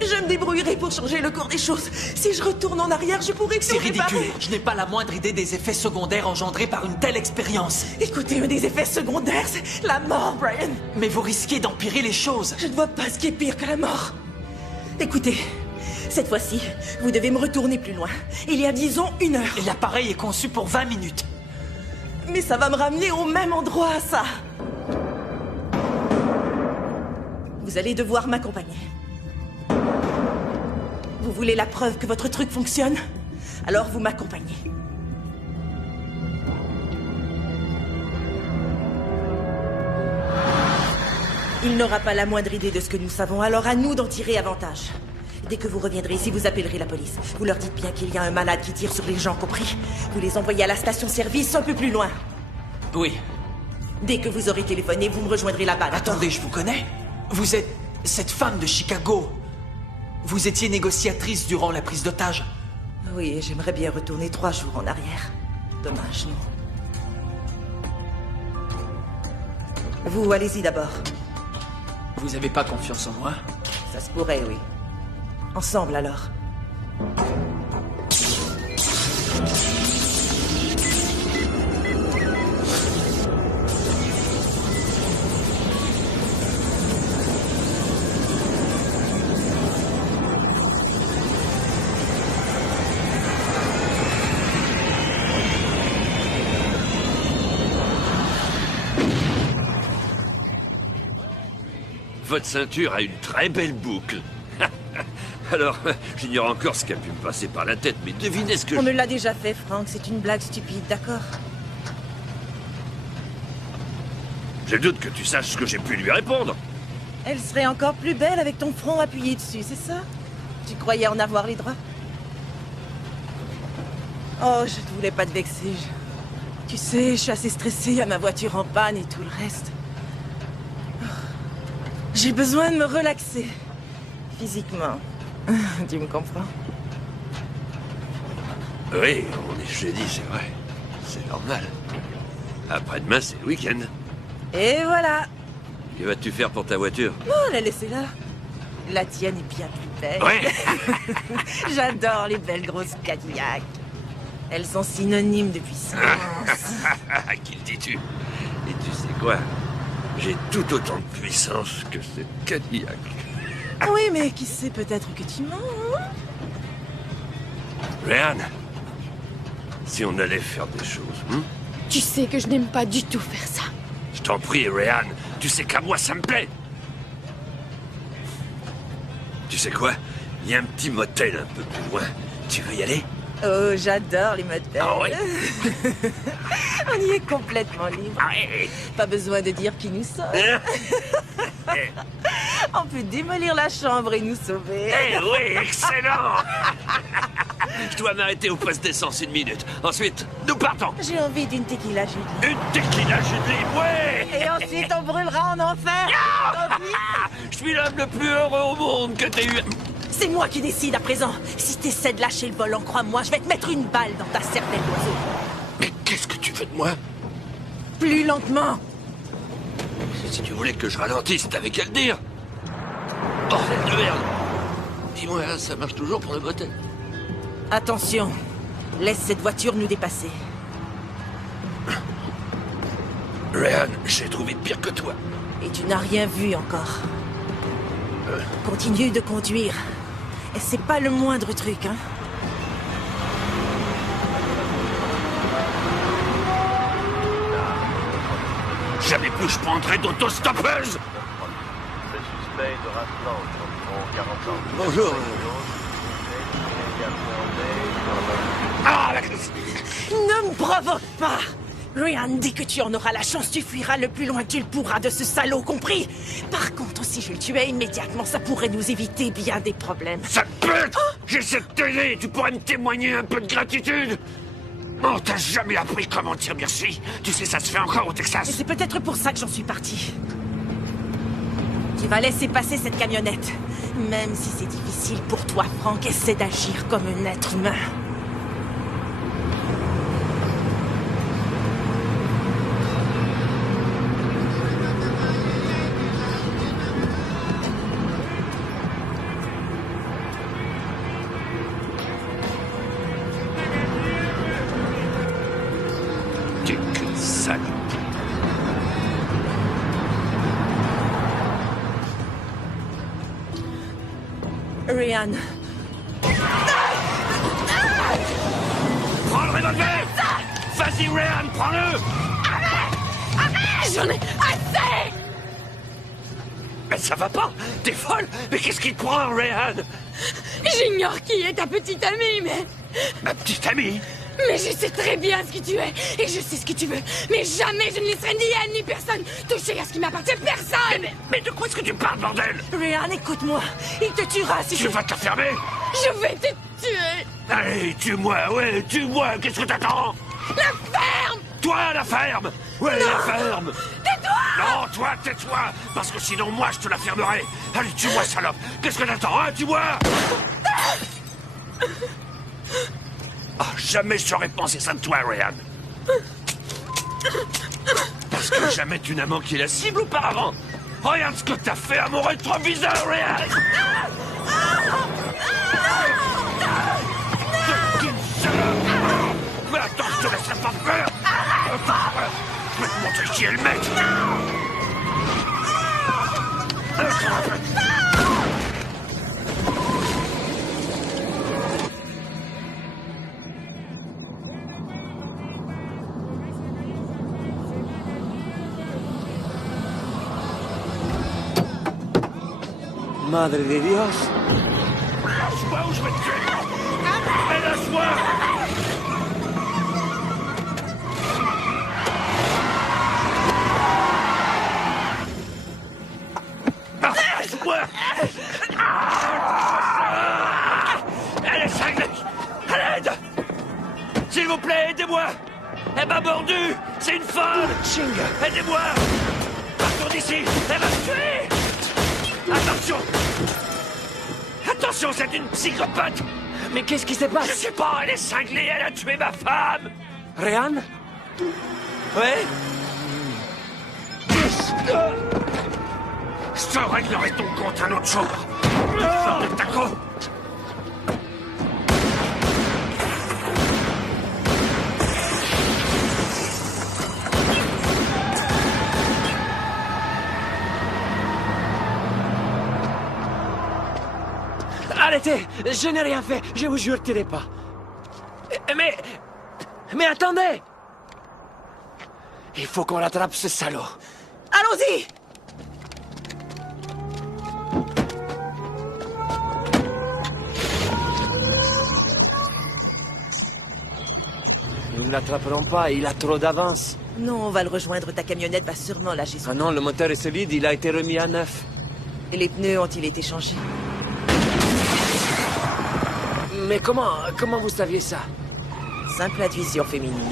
Je me débrouillerai pour changer le cours des choses. Si je retourne en arrière, je pourrai tout C'est réparer. ridicule. Je n'ai pas la moindre idée des effets secondaires engendrés par une telle expérience. Écoutez, un des effets secondaires, c'est la mort, Brian. Mais vous risquez d'empirer les choses. Je ne vois pas ce qui est pire que la mort. Écoutez, Cette fois-ci, vous devez me retourner plus loin. Il y a, disons, 1 heure. Et l'appareil est conçu pour 20 minutes. Mais ça va me ramener au même endroit, ça. Vous allez devoir m'accompagner. Vous voulez la preuve que votre truc fonctionne? Alors vous m'accompagnez. Il n'aura pas la moindre idée de ce que nous savons, alors à nous d'en tirer avantage. Dès que vous reviendrez ici, vous appellerez la police. Vous leur dites bien qu'il y a un malade qui tire sur les gens, compris? Vous les envoyez à la station-service un peu plus loin. Oui. Dès que vous aurez téléphoné, vous me rejoindrez là-bas, d'accord? Attendez, je vous connais. Vous êtes cette femme de Chicago. Vous étiez négociatrice durant la prise d'otage. Oui, j'aimerais bien retourner 3 jours en arrière. Dommage, non? Vous, allez-y d'abord. Vous avez pas confiance en moi? Ça se pourrait, oui. Ensemble, alors. Votre ceinture a une très belle boucle. Alors, j'ignore encore ce qui a pu me passer par la tête, mais devinez ce que On me l'a déjà fait, Frank. C'est une blague stupide, d'accord? Je doute que tu saches ce que j'ai pu lui répondre. Elle serait encore plus belle avec ton front appuyé dessus, c'est ça? Tu croyais en avoir les droits? Oh, je ne voulais pas te vexer. Tu sais, je suis assez stressée à ma voiture en panne et tout le reste. J'ai besoin de me relaxer. Physiquement. Tu me comprends? Oui, on est jeudi, c'est vrai. C'est normal. Après-demain, c'est le week-end. Et voilà. Que vas-tu faire pour ta voiture? Oh, la laissez là. La tienne est bien plus belle. Ouais. J'adore les belles grosses Cadillac. Elles sont synonymes de puissance. Qui le dis-tu? Et tu sais quoi? J'ai tout autant de puissance que cette Cadillac. Oui, mais qui sait, peut-être que tu mens, hein? Réanne, si on allait faire des choses, Tu sais que je n'aime pas du tout faire ça. Je t'en prie, Réanne, tu sais qu'à moi, ça me plaît. Tu sais quoi? Il y a un petit motel un peu plus loin. Tu veux y aller? Oh, j'adore les motels. Ah ouais? On y est complètement libre. Pas besoin de dire qui nous sommes. On peut démolir la chambre et nous sauver. Eh oui, excellent. Je dois m'arrêter au poste d'essence 1 minute. Ensuite, nous partons. J'ai envie d'une tequila Julie. Une tequila Julie, ouais. Et ensuite, on brûlera en enfer. Je suis l'homme le plus heureux au monde que t'aies eu. C'est moi qui décide à présent. Si t'essaies de lâcher le volant, crois-moi, je vais te mettre une balle dans ta cervelle d'oiseau. Mais qu'est-ce que tu veux de moi? Plus lentement. Si tu voulais que je ralentisse, t'avais qu'à le dire. Bordel de merde. Dis-moi, ça marche toujours pour le motel? Attention. Laisse cette voiture nous dépasser. Réanne, j'ai trouvé pire que toi. Et tu n'as rien vu encore. Continue de conduire. Et c'est pas le moindre truc, hein. Jamais plus je prendrai d'autostoppeuse. Le suspect de Raslan, environ 40 ans. Bonjour. Ah, Ne me provoque pas! Ryan, dès que tu en auras la chance, tu fuiras le plus loin que tu le pourras de ce salaud, compris? Par contre, si je le tuais immédiatement, ça pourrait nous éviter bien des problèmes. Sale pute! J'essaie de t'aider, tu pourrais me témoigner un peu de gratitude? Oh, t'as jamais appris comment dire merci? Tu sais, ça se fait encore au Et Texas. c'est peut-être pour ça que j'en suis partie. Tu vas laisser passer cette camionnette. Même si c'est difficile pour toi, Frank, essaie d'agir comme un être humain. T'es que sale. Ryan, revolver! Vas-y, Ryan, prends-le! J'en ai assez! Mais ça va pas! T'es folle! Mais qu'est-ce qui te prend, Ryan? J'ignore qui est ta petite amie, mais... Ma petite amie? Mais je sais très bien ce que tu es, et je sais ce que tu veux. Mais jamais je ne laisserai ni elle ni personne toucher à ce qui m'appartient. Personne! Mais de quoi est-ce que tu parles, bordel? Ryan, écoute-moi. Il te tuera si Tu vas te la fermer? Je vais te tuer! Allez, tue-moi, ouais, tue-moi! Qu'est-ce que t'attends? La ferme! Toi, la ferme! Ouais, la ferme! Tais-toi! Non, toi, tais-toi! Parce que sinon, moi, je te la fermerai! Allez, tue-moi, salope! Qu'est-ce que t'attends, hein? Tue-moi! Ah, jamais j'aurais pensé ça de toi, Ryan! Parce que jamais tu n'as manqué la cible auparavant! Regarde ce que t'as fait à mon rétroviseur, Ryan! Mais attends, je te laisserai pas faire! Je vais te montrer qui est le mec! Madre de Dios. Lâche-moi ou je vais te tuer! Mais lâche-moi! Lâche-moi! Elle est cinglée! À l'aide! S'il vous plaît, aidez-moi! Elle m'a mordu! C'est une folle! Aidez-moi! Partons d'ici! Elle va me tuer! Attention! Attention, c'est une psychopathe! Mais qu'est-ce qui se passe? Je sais pas, elle est cinglée, elle a tué ma femme! Ryan? Ouais? Je te réglerai ton compte un autre jour! Sors de ta co! Arrêtez! Je n'ai rien fait! Je vous jure, tirez pas! Mais attendez! Il faut qu'on rattrape ce salaud! Allons-y! Nous ne l'attraperons pas, il a trop d'avance. Non, on va le rejoindre. Ta camionnette va sûrement lâcher son... Ah non, le moteur est solide, il a été remis à neuf. Et les pneus ont-ils été changés? Mais comment vous saviez ça? Simple intuition féminine.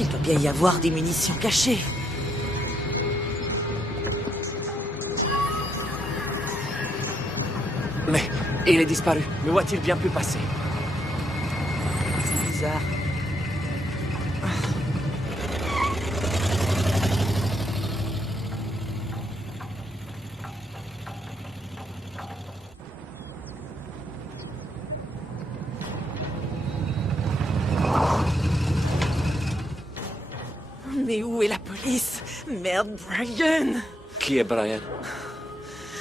Il doit bien y avoir des munitions cachées. Mais il est disparu. Mais où a-t-il bien pu passer? Bizarre. Mais où est la police? Merde, Brian! Qui est Brian?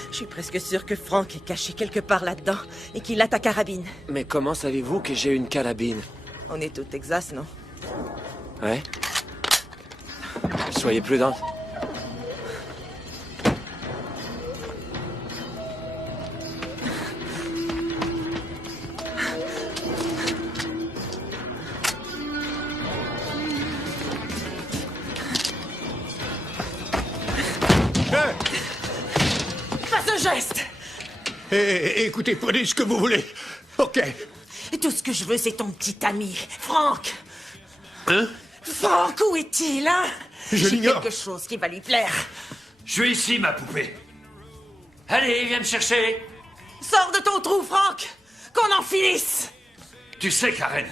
Je suis presque sûr que Frank est caché quelque part là-dedans et qu'il a ta carabine. Mais comment savez-vous que j'ai une carabine? On est au Texas, non? Ouais? Soyez prudent. Geste! Écoutez, prenez ce que vous voulez. Ok. Tout ce que je veux, c'est ton petit ami, Frank. Hein? Frank, où est-il, hein? Je J'ai l'ignore. quelque chose qui va lui plaire. Je suis ici, ma poupée. Allez, viens me chercher. Sors de ton trou, Frank! Qu'on en finisse! Tu sais, Karen,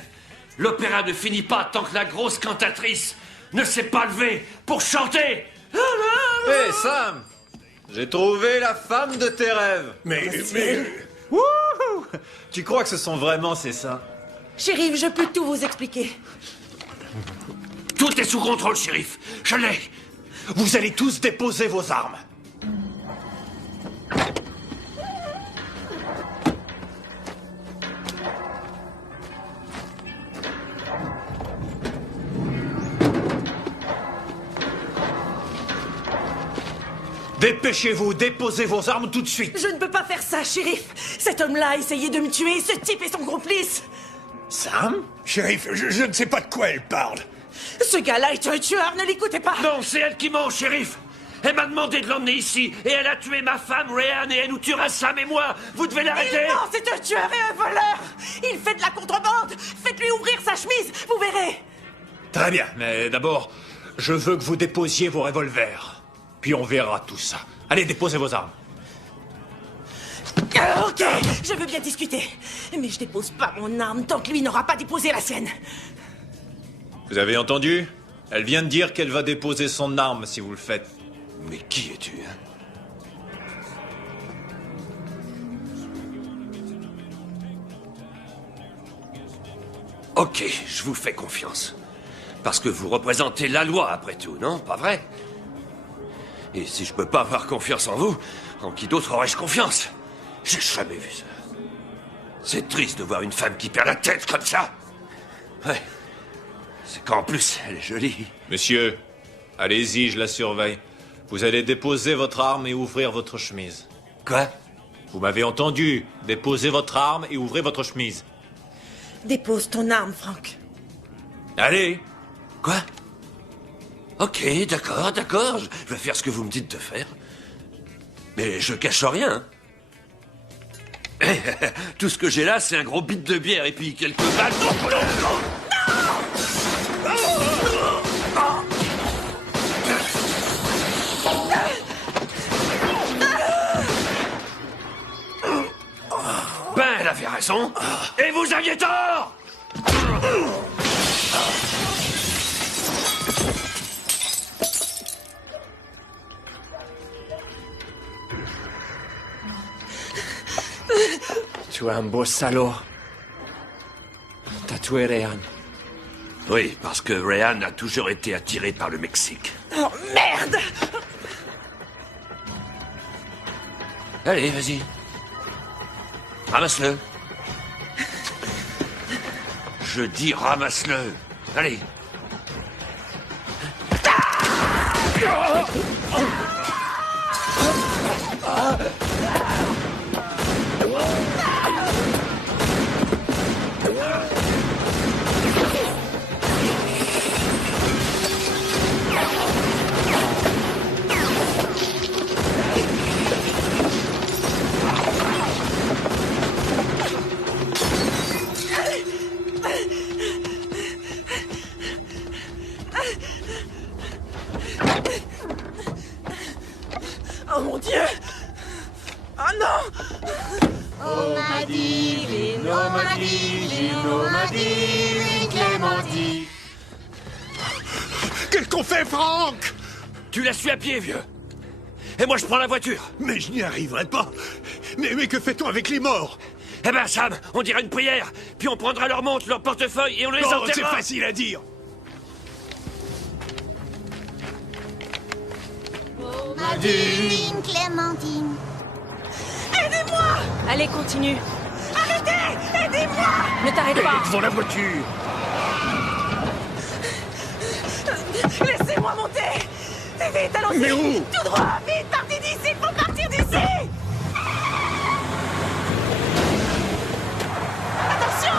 l'opéra ne finit pas tant que la grosse cantatrice ne s'est pas levée pour chanter. Hé, Sam! J'ai trouvé la femme de tes rêves. Mais... Wouhou! Tu crois que ce sont vraiment ces seins? Shérif, je peux tout vous expliquer. Tout est sous contrôle, shérif. Je l'ai. Vous allez tous déposer vos armes. Dépêchez-vous, déposez vos armes tout de suite. Je ne peux pas faire ça, shérif. Cet homme-là a essayé de me tuer. Ce type est son complice. Sam? Shérif, je ne sais pas de quoi elle parle. Ce gars-là est un tueur, ne l'écoutez pas. Non, c'est elle qui ment, shérif. Elle m'a demandé de l'emmener ici, et elle a tué ma femme, Ryan, et elle nous tuera Sam et moi. Vous devez l'arrêter. Non, c'est un tueur et un voleur. Il fait de la contrebande. Faites-lui ouvrir sa chemise, vous verrez. Très bien, mais d'abord, je veux que vous déposiez vos revolvers. Puis on verra tout ça. Allez, déposez vos armes. Ok, je veux bien discuter. Mais je dépose pas mon arme tant que lui n'aura pas déposé la sienne. Vous avez entendu? Elle vient de dire qu'elle va déposer son arme si vous le faites. Mais qui es-tu, hein? Ok, je vous fais confiance. Parce que vous représentez la loi, après tout, non? Pas vrai? Et si je peux pas avoir confiance en vous, en qui d'autre aurais-je confiance? J'ai jamais vu ça. C'est triste de voir une femme qui perd la tête comme ça. Ouais. C'est qu'en plus, elle est jolie. Monsieur, allez-y, je la surveille. Vous allez déposer votre arme et ouvrir votre chemise. Quoi? Vous m'avez entendu. Déposez votre arme et ouvrez votre chemise. Dépose ton arme, Frank. Allez. Quoi? Ok, d'accord. Je vais faire ce que vous me dites de faire. Mais je cache rien. Tout ce que j'ai là, c'est un gros bit de bière et puis quelques balles. Ben, elle avait raison. Et vous aviez tort. Tu es un beau salaud. T'as tué Ryan. Oui, parce que Ryan a toujours été attiré par le Mexique. Oh, merde! Allez, vas-y. Ramasse-le. Je dis ramasse-le. Allez. Oh mon Dieu! Oh non! On m'a dit, Lino m'a dit, Lino m'a dit, Clémentine. Qu'est-ce qu'on fait, Franck? Tu la suis à pied, vieux. Et moi, je prends la voiture. Mais je n'y arriverai pas. Mais que fait-on avec les morts? Eh ben, Sam, on dira une prière. Puis on prendra leur montre, leur portefeuille et on les Non, enterrera. c'est facile à dire. On m'a dit, Clémentine. Aidez-moi! Allez, continue. Arrêtez! Aidez-moi! Ne t'arrête pas. Devant la voiture. Laissez-moi monter! Vite, allons-y! Mais où? Tout droit! Vite, partez d'ici! Faut partir d'ici! Attention!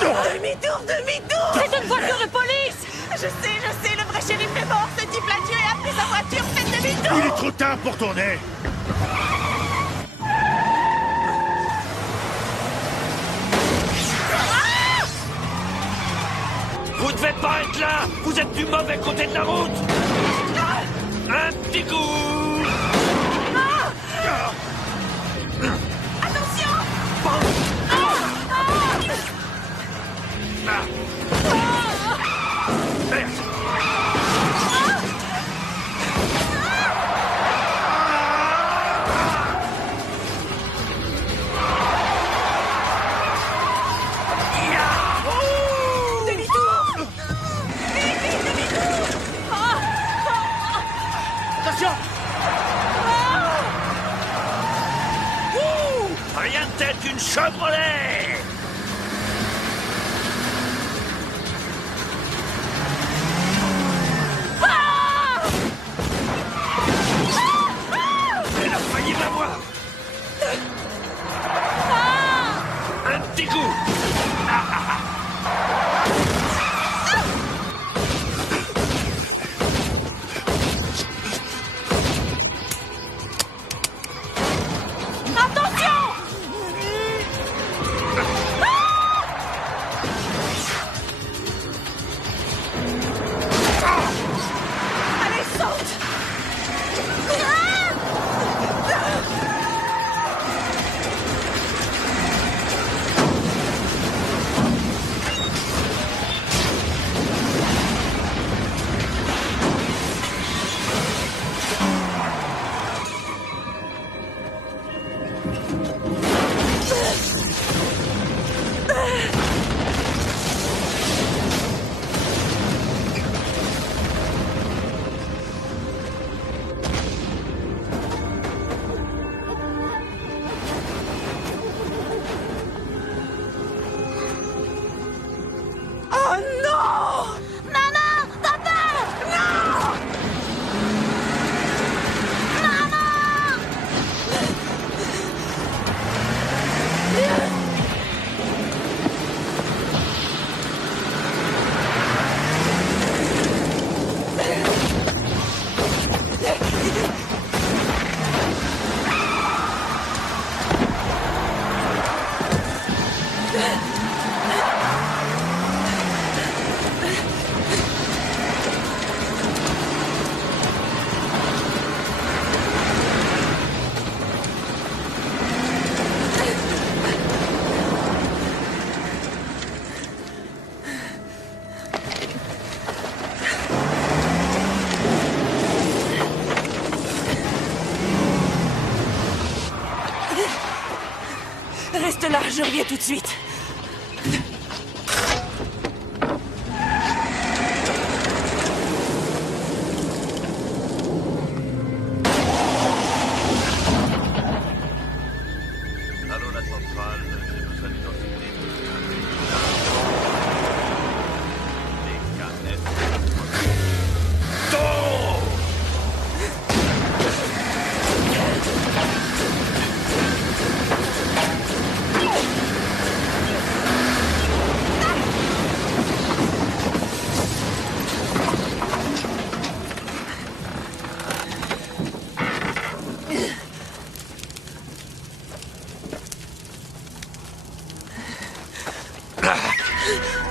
Demi-tour, demi-tour! C'est une voiture de police! Je sais, le vrai shérif est mort! Ce type l'a tué, a pris sa voiture, faites Il demi-tour! est trop tard pour tourner. Vous devez pas être là. Vous êtes du mauvais côté de la route. Un petit coup. Attention! Merde. Demi-tour! Vite, demi-tour! Attention. Rien de tel qu'une Chevrolet. là, je reviens tout de suite. Allô, la centrale, j'ai besoin d'identité.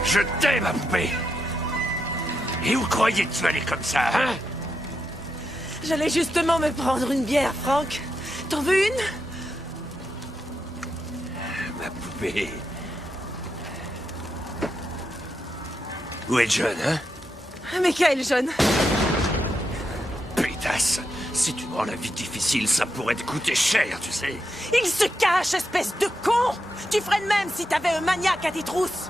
Je t'aime, ma poupée. Et où croyais-tu aller comme ça, hein? J'allais justement me prendre une bière, Frank. T'en veux une? Ma poupée. Où est John, hein? Michael, John. Pétasse. Si tu me rends la vie difficile, ça pourrait te coûter cher, tu sais. Il se cache, espèce de con! Tu ferais de même si t'avais un maniaque à tes trousses!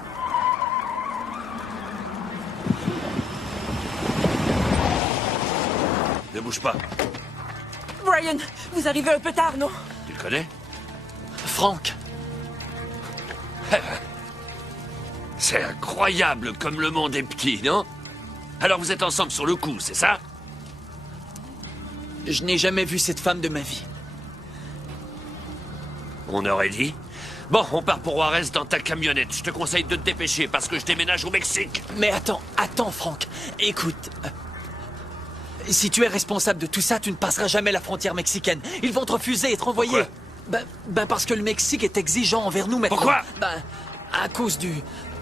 Ne bouge pas. Brian, vous arrivez un peu tard, non? Tu le connais? Frank. C'est incroyable comme le monde est petit, non? Alors vous êtes ensemble sur le coup, c'est ça? Je n'ai jamais vu cette femme de ma vie. On aurait dit. Bon, on part pour Juarez dans ta camionnette. Je te conseille de te dépêcher parce que je déménage au Mexique. Mais attends, Frank. Écoute. Si tu es responsable de tout ça, tu ne passeras jamais la frontière mexicaine. Ils vont te refuser et te renvoyer. Ben parce que le Mexique est exigeant envers nous maintenant. Pourquoi? À cause du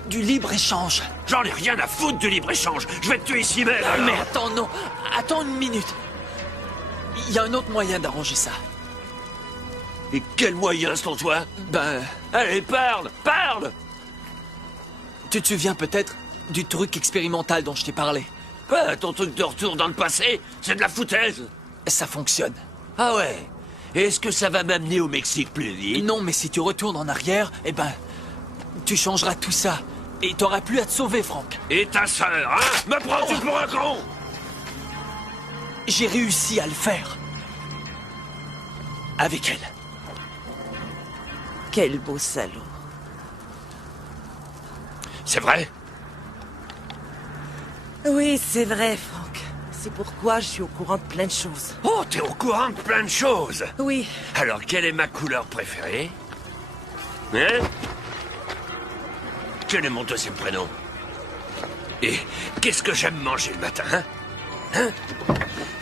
libre-échange. J'en ai rien à foutre du libre-échange. Je vais te tuer ici même. alors. Mais attends, non. Attends une minute. Il y a un autre moyen d'arranger ça. Et quel moyen, selon toi? Allez, parle! Tu te souviens peut-être du truc expérimental dont je t'ai parlé? Quoi? Ton truc de retour dans le passé? C'est de la foutaise? Ça fonctionne. Ah ouais? Et est-ce que ça va m'amener au Mexique plus vite? Non, mais si tu retournes en arrière, tu changeras tout ça. Et t'auras plus à te sauver, Frank. Et ta sœur, hein? Me prends-tu pour un con? J'ai réussi à le faire. Avec elle. Quel beau salaud. C'est vrai? Oui, c'est vrai, Frank. C'est pourquoi je suis au courant de plein de choses. Oh, t'es au courant de plein de choses? Oui. Alors, quelle est ma couleur préférée? Hein? Quel est mon deuxième prénom? Et qu'est-ce que j'aime manger le matin, hein?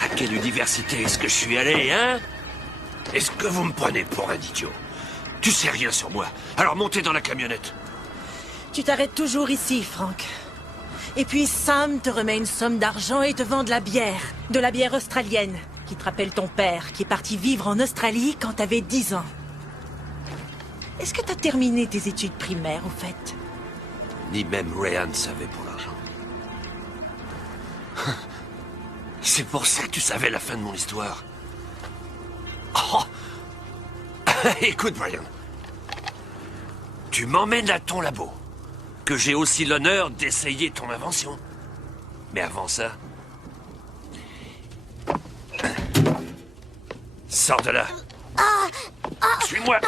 À quelle université est-ce que je suis allé, hein? Est-ce que vous me prenez pour un idiot? Tu sais rien sur moi, alors montez dans la camionnette. Tu t'arrêtes toujours ici, Frank. Et puis Sam te remet une somme d'argent et te vend de la bière australienne, qui te rappelle ton père, qui est parti vivre en Australie quand t'avais 10 ans. Est-ce que t'as terminé tes études primaires, au fait? Ni même Ryan savait pour l'argent. C'est pour ça que tu savais la fin de mon histoire. Oh. Écoute, Brian. Tu m'emmènes à ton labo. Que j'ai aussi l'honneur d'essayer ton invention. Mais avant ça... Sors de là. Suis-moi.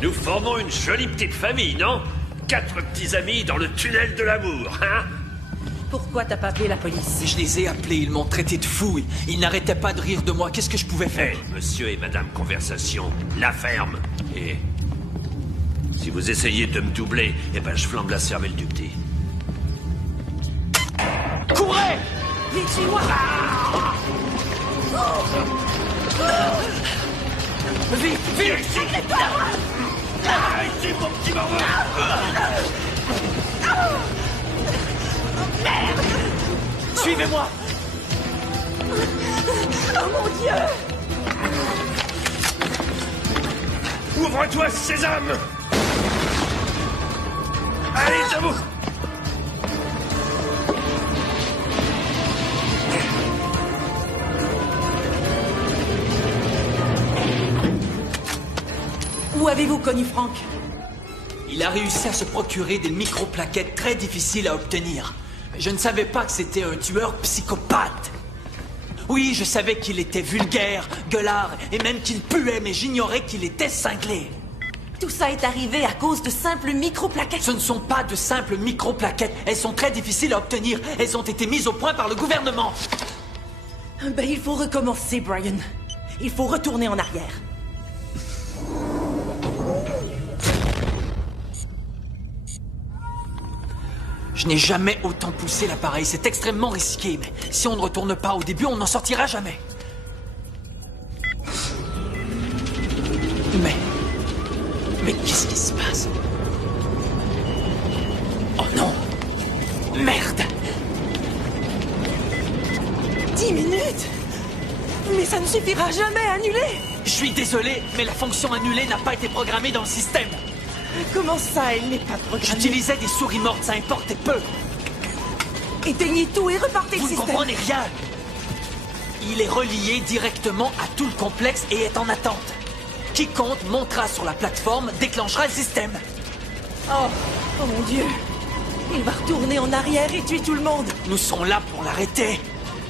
Nous formons une jolie petite famille, non? 4 petits amis dans le tunnel de l'amour, hein? Pourquoi t'as pas appelé la police? Je les ai appelés, ils m'ont traité de fou. Ils n'arrêtaient pas de rire de moi. Qu'est-ce que je pouvais faire? Monsieur et Madame Conversation, la ferme. Et... si vous essayez de me doubler, je flambe la cervelle du petit. Courez! Vite, suis-moi! Vite! Ici, mon petit morveux! Merde! Suivez-moi! Oh mon Dieu! Ouvre-toi, sésame! Allez, debout! avez-vous connu Frank? Il a réussi à se procurer des microplaquettes très difficiles à obtenir. Mais je ne savais pas que c'était un tueur psychopathe. Oui, je savais qu'il était vulgaire, gueulard, et même qu'il puait, mais j'ignorais qu'il était cinglé. Tout ça est arrivé à cause de simples microplaquettes. Ce ne sont pas de simples microplaquettes. Elles sont très difficiles à obtenir. Elles ont été mises au point par le gouvernement. Ben, il faut recommencer, Brian. Il faut retourner en arrière. Je n'ai jamais autant poussé l'appareil. C'est extrêmement risqué, mais si on ne retourne pas au début, on n'en sortira jamais. Mais qu'est-ce qui se passe? Oh non! Merde! 10 minutes? Mais ça ne suffira jamais à annuler! Je suis désolé, mais la fonction annulée n'a pas été programmée dans le système. Comment ça, elle n'est pas programmée? J'utilisais des souris mortes, ça importait peu. Éteignez tout et repartez le Vous ne système. comprenez rien. Il est relié directement à tout le complexe et est en attente. Quiconque montera sur la plateforme déclenchera le système. Oh mon Dieu! Il va retourner en arrière et tuer tout le monde. Nous sommes là pour l'arrêter.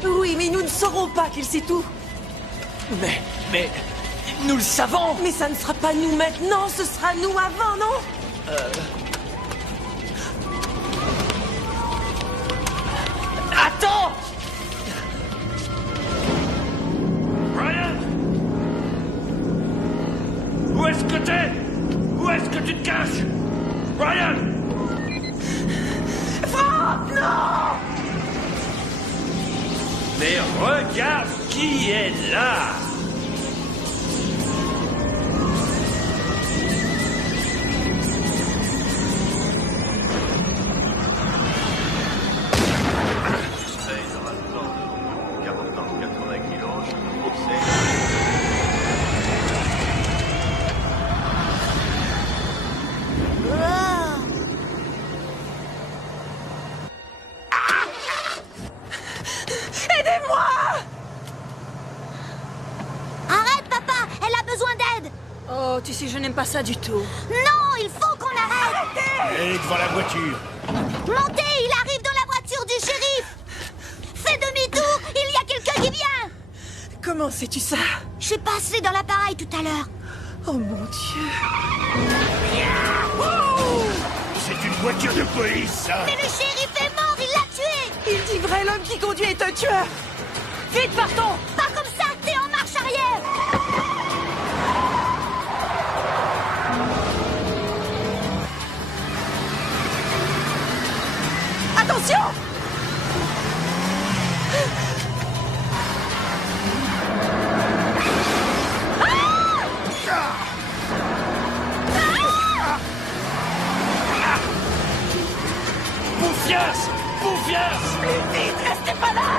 Oui, mais nous ne saurons pas qu'il sait tout. Mais... nous le savons. Mais ça ne sera pas nous maintenant, ce sera nous avant, non? Attends! Brian! Où est-ce que t'es? Où est-ce que tu te caches? Brian! Franck, non! Mais regarde qui est là! Aidez-moi! Arrête, papa! Elle a besoin d'aide! Oh, tu sais, je n'aime pas ça du tout. Non, il faut qu'on arrête! Elle est devant la voiture. Montez, il arrive dans la voiture du shérif! Fais demi-tour, il y a quelqu'un qui vient! Comment sais-tu ça? Je suis passé dans l'appareil tout à l'heure. Oh mon Dieu! C'est une voiture de police, ça. Mais le shérif est mort, il l'a tué! Il dit vrai, l'homme qui conduit est un tueur! Vite, partons! Pas comme ça, t'es en marche arrière! Attention! Bouffias! Bouffias! Plus vite, restez pas là!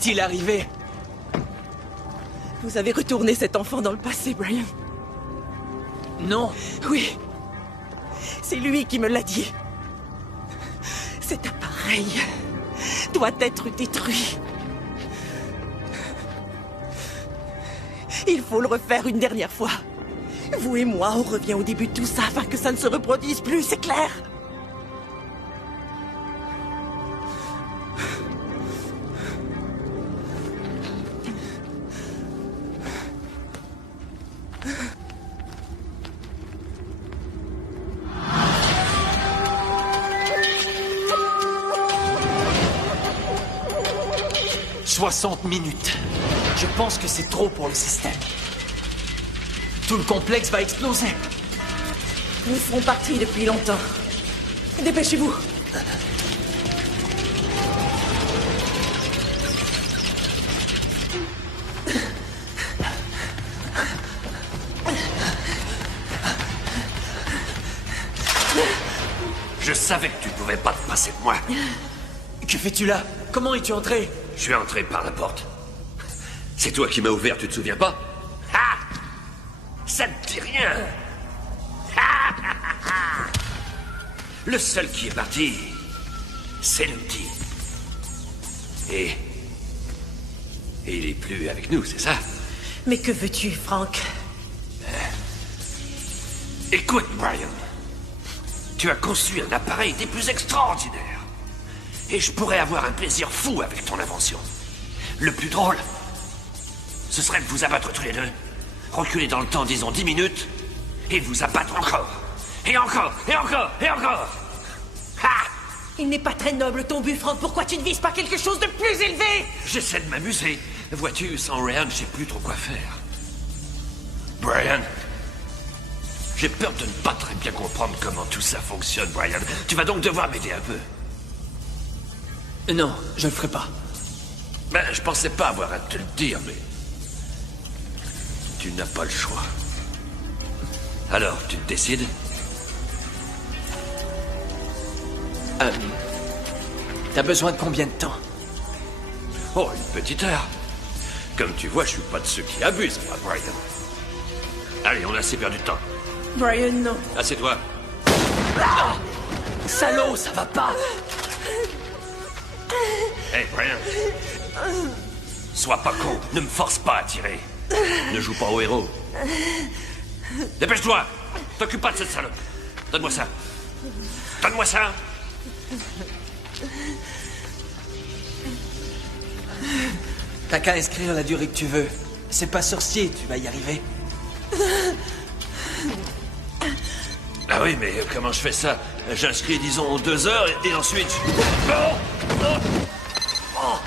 est-il arrivé? Vous avez retourné cet enfant dans le passé, Brian. Non. Oui. C'est lui qui me l'a dit. Cet appareil doit être détruit. Il faut le refaire une dernière fois. Vous et moi, on revient au début de tout ça afin que ça ne se reproduise plus, c'est clair? « 60 minutes. Je pense que c'est trop pour le système. Tout le complexe va exploser. Nous serons partis depuis longtemps. Dépêchez-vous. Je savais que tu pouvais pas te passer de moi. Que fais-tu là? Comment es-tu entré? Je suis entré par la porte. C'est toi qui m'as ouvert, tu te souviens pas? Ha! Ça ne dit rien. Ha, ha, ha, ha. Le seul qui est parti, c'est le petit. Et il est plus avec nous, c'est ça? Mais que veux-tu, Frank? Écoute, Brian. Tu as conçu un appareil des plus extraordinaires. Et je pourrais avoir un plaisir fou avec ton invention. Le plus drôle, ce serait de vous abattre tous les deux, reculer dans le temps, disons 10 minutes, et vous abattre encore. Et encore, et encore, et encore. Ha! Il n'est pas très noble ton but, Frank. Pourquoi tu ne vises pas quelque chose de plus élevé? J'essaie de m'amuser. Vois-tu, sans Ryan, je sais plus trop quoi faire. Brian, j'ai peur de ne pas très bien comprendre comment tout ça fonctionne, Brian. Tu vas donc devoir m'aider un peu. Non, je le ferai pas. Ben, je pensais pas avoir à te le dire, mais... tu n'as pas le choix. Alors, tu te décides? T'as besoin de combien de temps? Oh, une petite heure. Comme tu vois, je suis pas de ceux qui abusent, moi, Brian. Allez, on a assez perdu de temps. Brian, non. Assieds-toi. Ah! Salaud, ça va pas! Hey, Brian. Sois pas con. Ne me force pas à tirer. Ne joue pas au héros. Dépêche-toi. T'occupe pas de cette salope. Donne-moi ça. Donne-moi ça. T'as qu'à inscrire la durée que tu veux. C'est pas sorcier, tu vas y arriver. Ah oui, mais comment je fais ça? J'inscris, disons, 2 heures et ensuite... Oh! Oh! Oh!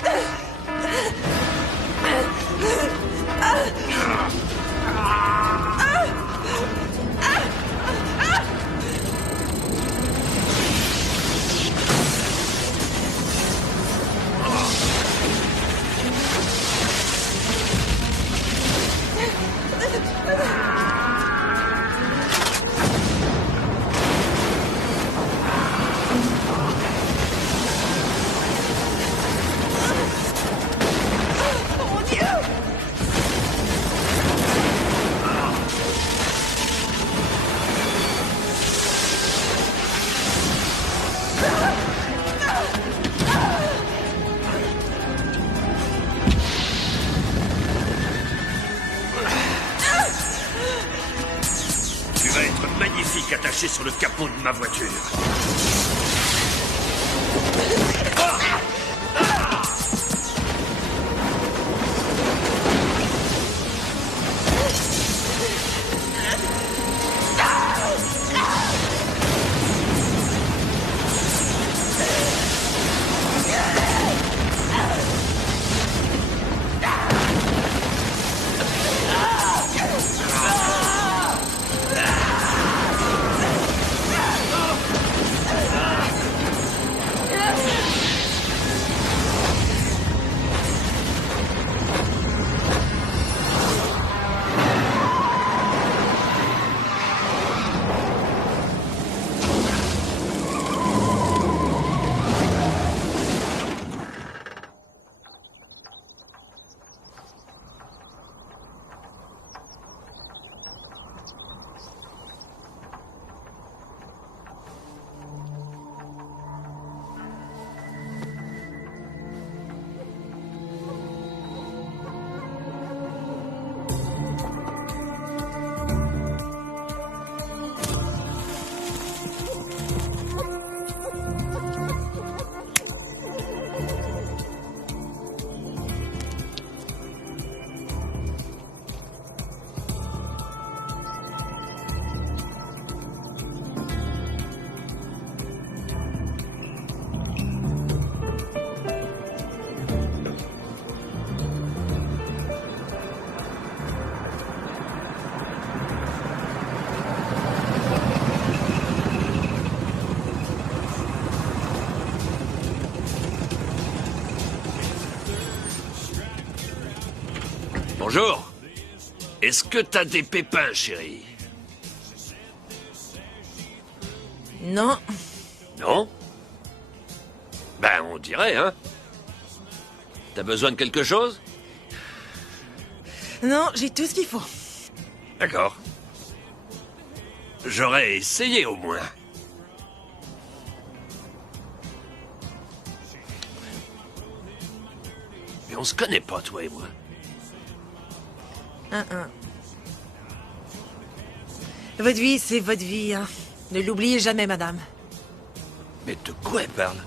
Attaché sur le capot de ma voiture. Bonjour. Est-ce que t'as des pépins, chérie? Non. Non? Ben, on dirait, hein? T'as besoin de quelque chose? Non, j'ai tout ce qu'il faut. D'accord. J'aurais essayé au moins. Mais on se connaît pas, toi et moi. Votre vie, c'est votre vie, hein. Ne l'oubliez jamais, madame. Mais de quoi elle parle?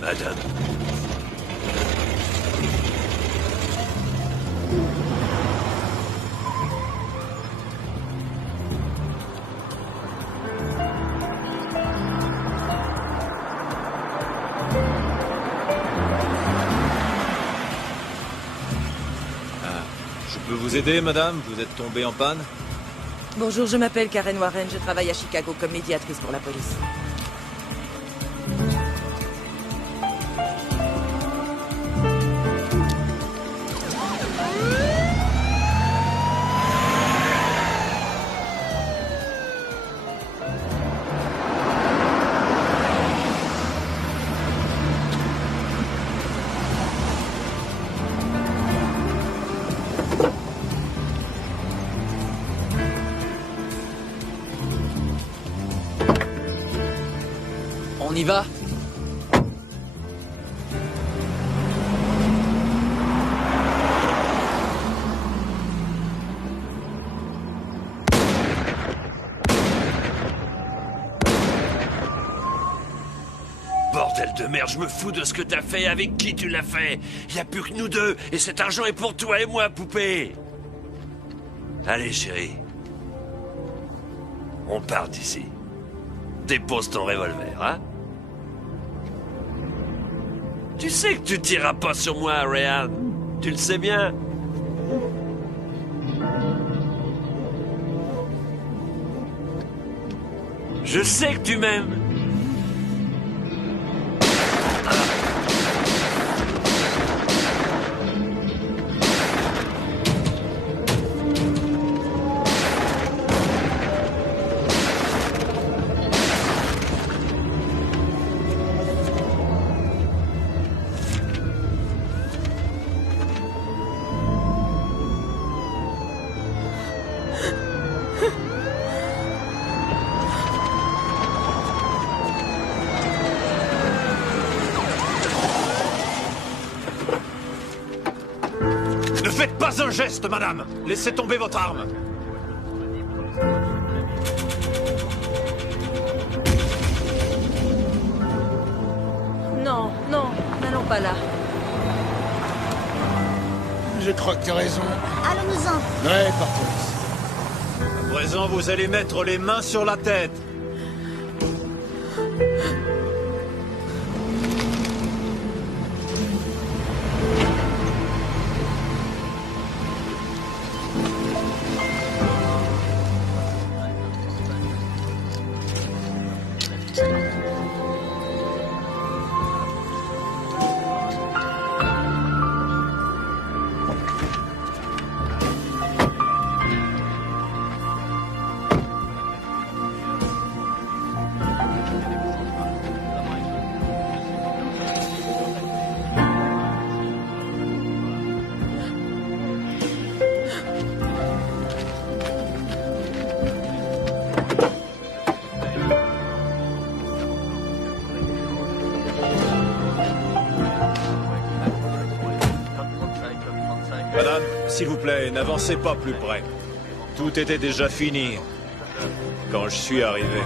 Madame. Je peux vous aider, madame? Vous êtes tombée en panne? Bonjour, je m'appelle Karen Warren, je travaille à Chicago comme médiatrice pour la police. On y va? Bordel de merde, je me fous de ce que t'as fait, avec qui tu l'as fait. Y a plus que nous deux, et cet argent est pour toi et moi, poupée. Allez, chérie. On part d'ici. Dépose ton revolver, hein? Tu sais que tu tireras pas sur moi, Ryan. Tu le sais bien. Je sais que tu m'aimes. Ne faites pas un geste, madame! Laissez tomber votre arme! Non, non, n'allons pas là. Je crois que tu as raison. Allons-nous-en. Ouais, partons. À présent, vous allez mettre les mains sur la tête. Madame, s'il vous plaît, n'avancez pas plus près. Tout était déjà fini quand je suis arrivé.